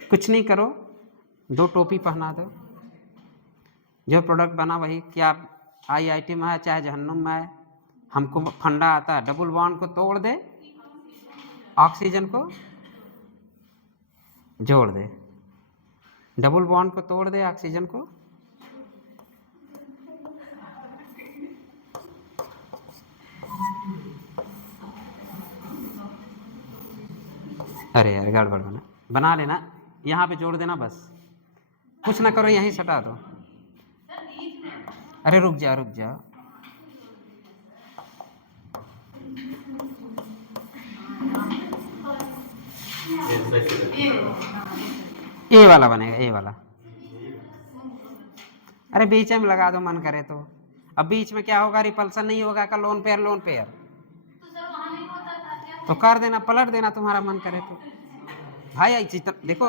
कुछ नहीं करो, 2 टोपी पहना दो, जो प्रोडक्ट बना वही, क्या IIT में है चाहे जहन्नुम में है, हमको फंडा आता है, डबल बॉन्ड को तोड़ दे, ऑक्सीजन को जोड़ दे, डबल बॉन्ड को तोड़ दे, ऑक्सीजन को अरे यार गड़बड़ बना लेना, यहाँ पे जोड़ देना बस, कुछ ना करो, यहीं सटा दो। अरे रुक जाओ, ए वाला बनेगा, ए वाला। अरे बीच में लगा दो मन करे तो, अब बीच में क्या होगा, रिपल्सन नहीं होगा का, लोन पेयर तो कर देना, पलट देना तुम्हारा मन करे तो। भाई आई चीज देखो,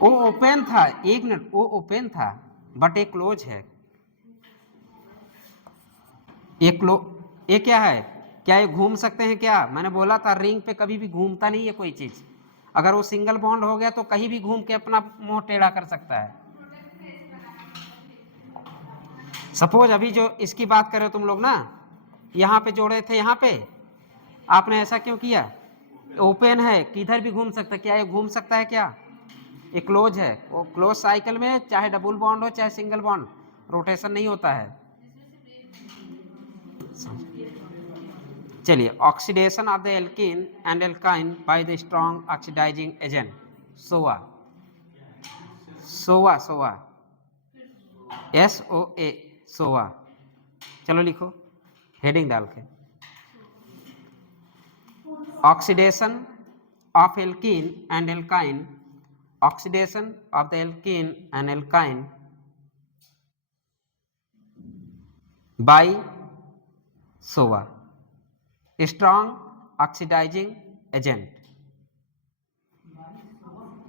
वो ओपन था, 1 मिनट, वो ओपन था बट एक क्लोज है, ये क्या है, क्या ये घूम सकते हैं क्या, मैंने बोला था रिंग पे कभी भी घूमता नहीं है कोई चीज, अगर वो सिंगल बॉन्ड हो गया तो कहीं भी घूम के अपना मुंह टेढ़ा कर सकता है। सपोज अभी जो इसकी बात कर रहे हो तुम लोग ना, यहाँ पे जोड़े थे, यहाँ पे आपने ऐसा क्यों किया, ओपन है, किधर भी घूम सकता है, क्या ये घूम सकता है क्या, ये क्लोज है, वो क्लोज साइकिल में चाहे डबल बॉन्ड हो चाहे सिंगल बॉन्ड, रोटेशन नहीं होता है। चलिए, oxidation of the alkene and alkyne by the strong oxidising agent, SOA SOA, SOA. चलो लिखो हेडिंग डाल के, oxidation of alkene and alkyne, oxidation of the alkene and alkyne by SOA, strong oxidising agent,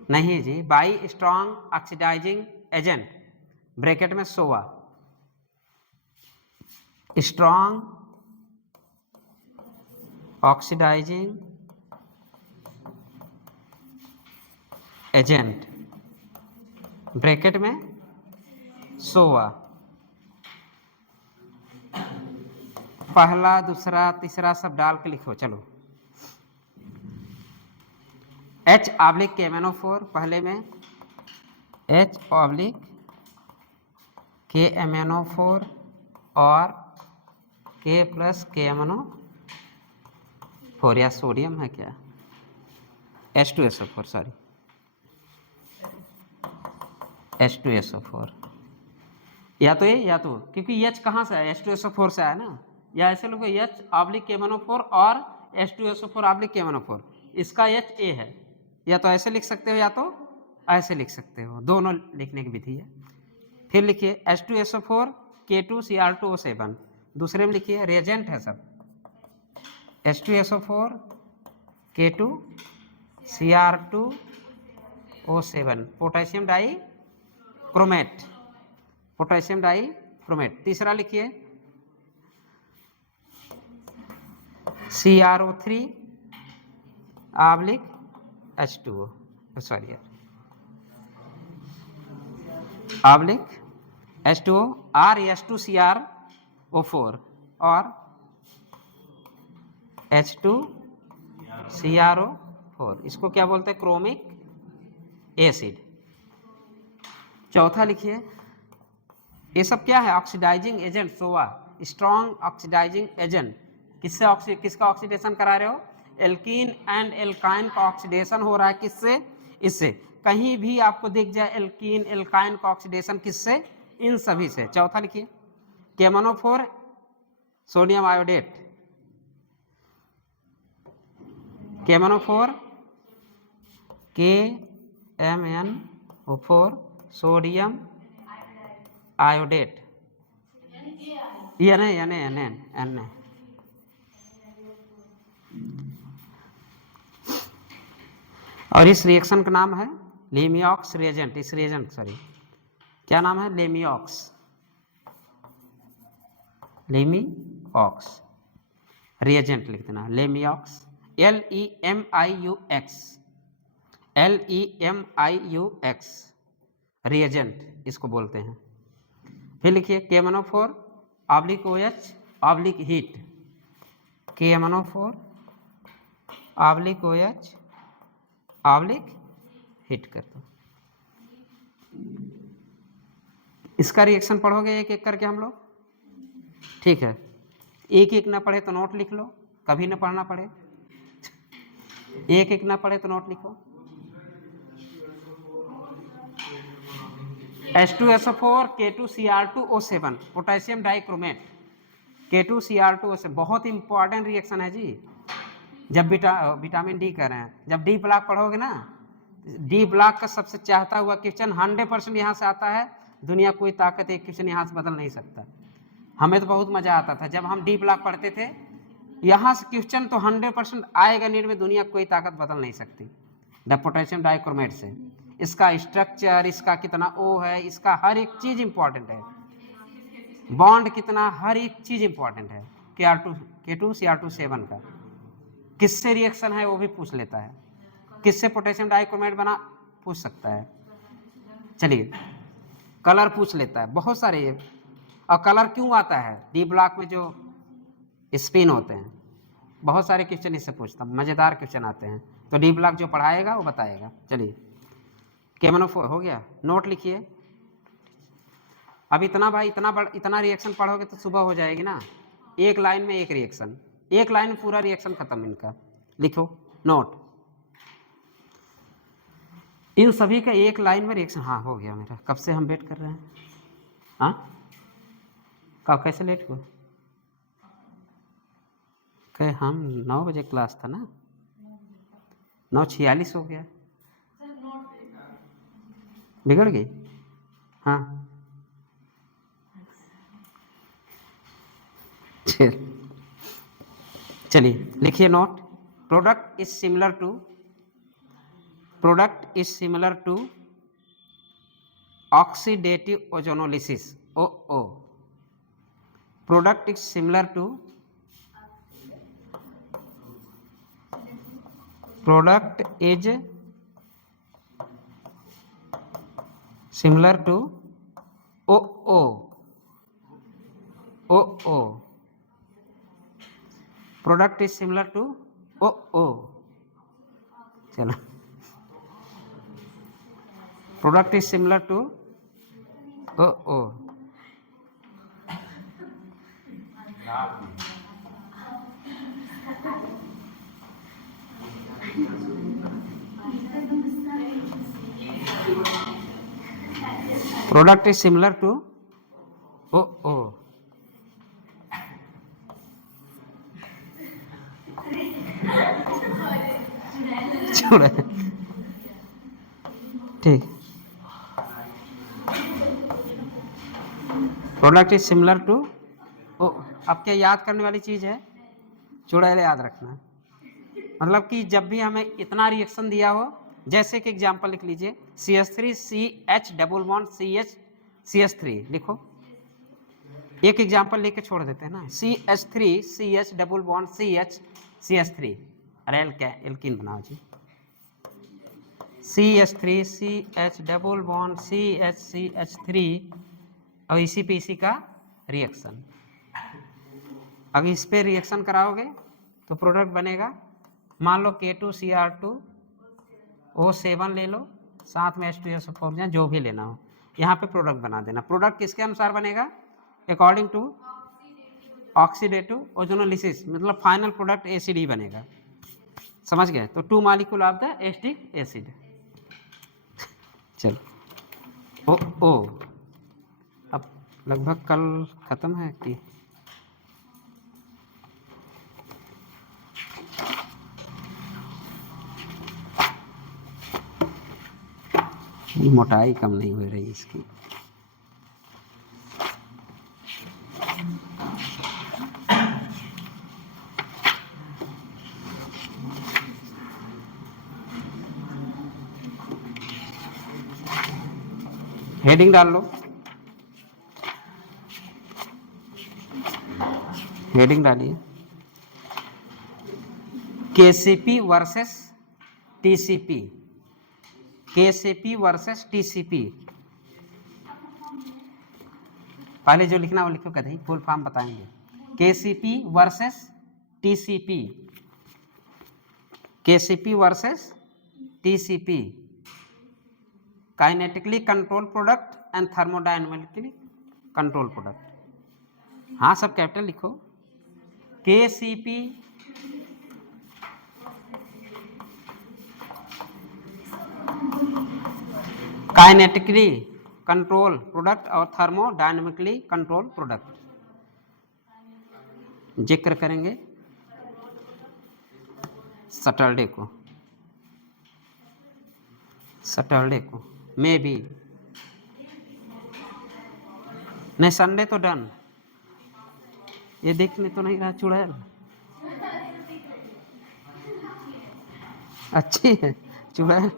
नहीं जी, by strong oxidising agent, bracket में SOA, strong oxidising agent, bracket में सोआ, पहला दूसरा तीसरा सब डाल के लिखो। चलो, H/KMnO4, पहले में H/KMnO4 और K+KMnO4, या सोडियम है क्या, H2SO4, सॉरी H2SO4, या तो ये या तो, क्योंकि H कहाँ से है, H2SO4 से आया ना, या ऐसे लोग H/KMnO4 और H2SO4/KMnO4, इसका H A है, या तो ऐसे लिख सकते हो या तो ऐसे लिख सकते हो, दोनों लिखने की विधि है। फिर लिखिए H2SO4 K2Cr2O7, दूसरे में लिखिए, रिएजेंट है सब, H2SO4 K2Cr2O7, potassium die chromate, तीसरा लिखिए CrO3 ऑब्लिक H2O, सॉरी यार, ऑब्लिक H2O और H2CrO4 और H2CrO4, इसको क्या बोलते हैं? Chromic acid. चौथा लिखिए, ये सब क्या है? ऑक्सीडाइजिंग एजेंट, सोवा, स्ट्रॉन्ग ऑक्सीडाइजिंग एजेंट। किसका ऑक्सीडेशन करा रहे हो? एल्कीन एंड एल्काइन का ऑक्सीडेशन हो रहा है, किससे? इससे। कहीं भी आपको दिख जाए एल्कीन एल्काइन का ऑक्सीडेशन, किससे? इन सभी से। चौथा लिखिए, KMnO4 sodium iodate, KMnO4 KMnO4 sodium iodate, Na और इस रिएक्शन का नाम है लेमियोक्स रिएजेंट। इस रिएजेंट सॉरी क्या नाम है? लेमियोक्स रिएजेंट लिख देना, लेमियोक्स, LEMIUX रिएजेंट इसको बोलते हैं। फिर लिखिए KMnO4 OH heat, KMnO4 OH heat कर दो। इसका रिएक्शन पढ़ोगे एक एक करके हम लोग, ठीक है? एक एक ना पढ़े तो नोट लिख लो, कभी ना पढ़ना पड़े, एक एक ना पढ़े तो नोट लिखो। H2SO4 K2Cr2O7 potassium dichromate, K2Cr2O7 बहुत इंपॉर्टेंट रिएक्शन है जी। जब विटामिन डी कह रहे हैं, जब डी ब्लॉक पढ़ोगे ना, डी ब्लॉक का सबसे चाहता हुआ क्वेश्चन 100% यहाँ से आता है। दुनिया कोई ताकत एक क्वेश्चन यहाँ से बदल नहीं सकता। हमें तो बहुत मजा आता था जब हम डी ब्लॉक पढ़ते थे, यहाँ से क्वेश्चन तो 100% आएगा, निर्णय दुनिया कोई ताकत बदल नहीं सकती। पोटेशियम डाइक्रोमेट से इसका स्ट्रक्चर, इसका कितना ओ है, इसका हर एक चीज इंपॉर्टेंट है, बॉन्ड कितना, हर एक चीज इंपॉर्टेंट है। K2Cr2O7 का किससे रिएक्शन है वो भी पूछ लेता है, किससे पोटेशियम डाइक्रोमेट बना पूछ सकता है। चलिए, कलर पूछ लेता है, बहुत सारे। और कलर क्यों आता है? डी ब्लॉक में जो स्पिन होते हैं, बहुत सारे क्वेश्चन इससे पूछता, मजेदार क्वेश्चन आते हैं, तो डी ब्लॉक जो पढ़ाएगा वो बताएगा। चलिए, KMnO4 हो गया, नोट लिखिए। अब इतना भाई, इतना रिएक्शन पढ़ोगे तो सुबह हो जाएगी ना। एक लाइन में एक रिएक्शन, एक लाइन में पूरा रिएक्शन खत्म इनका। लिखो नोट, इन सभी का एक लाइन में रिएक्शन। हाँ हो गया मेरा, कब से हम वेट कर रहे हैं। हाँ कब, कैसे लेट हुआ? कहे हम 9 बजे क्लास था ना, 9:46 हो गया, बिगड़ गई। हाँ चलिए लिखिए note, product is similar to oxidative ozonolysis, OO। Product is similar to OO। Product is similar to OO। चलो, product is similar to OO। Product is similar to OO। छोड़, ठीक, product is similar to O. अब क्या याद करने वाली चीज है? चुड़ैल याद रखना। मतलब कि जब भी हमें इतना रिएक्शन दिया हो, जैसे कि एग्जांपल लिख लीजिए, CH3 CH double bond CH CH3 लिखो। एक एग्जांपल लेके छोड़ देते हैं ना, CH3 CH double bond CH CH3, अरे एल्किन बनाओ जी। CH3 CH double bond CH3 और इसी पे इसी का रिएक्शन। अगर इस पे रिएक्शन कराओगे तो प्रोडक्ट बनेगा, मान लो K2Cr2O7 ले लो, साथ में H2SO4 जो भी लेना हो, यहाँ पे प्रोडक्ट बना देना। प्रोडक्ट किसके अनुसार बनेगा? अकॉर्डिंग टू ऑक्सीडेटिव ओजोनोलिसिस, मतलब फाइनल प्रोडक्ट एसिड ही बनेगा। समझ गए? तो 2 molecule of the acetic acid. चलो ओ अब लगभग कल खत्म है कि मोटाई कम नहीं हो रही इसकी। हेडिंग डाल लो, हेडिंग डालिए KCP versus TCP. KCP versus TCP, पहले जो लिखना वो लिखो, कहीं फुल फॉर्म बताएंगे। KCP versus TCP, KCP versus TCP, kinetically control product and thermodynamically control product. हाँ सब कैपिटल लिखो। केसीपी काइनेटिकली कंट्रोल प्रोडक्ट और थर्मोडायनेमिकली कंट्रोल प्रोडक्ट। जिक्र करेंगे सैटरडे को, सैटरडे को मे बी नहीं, संडे तो डन। ये देखने तो नहीं रहा चुड़ैल, अच्छी है चुड़ैल।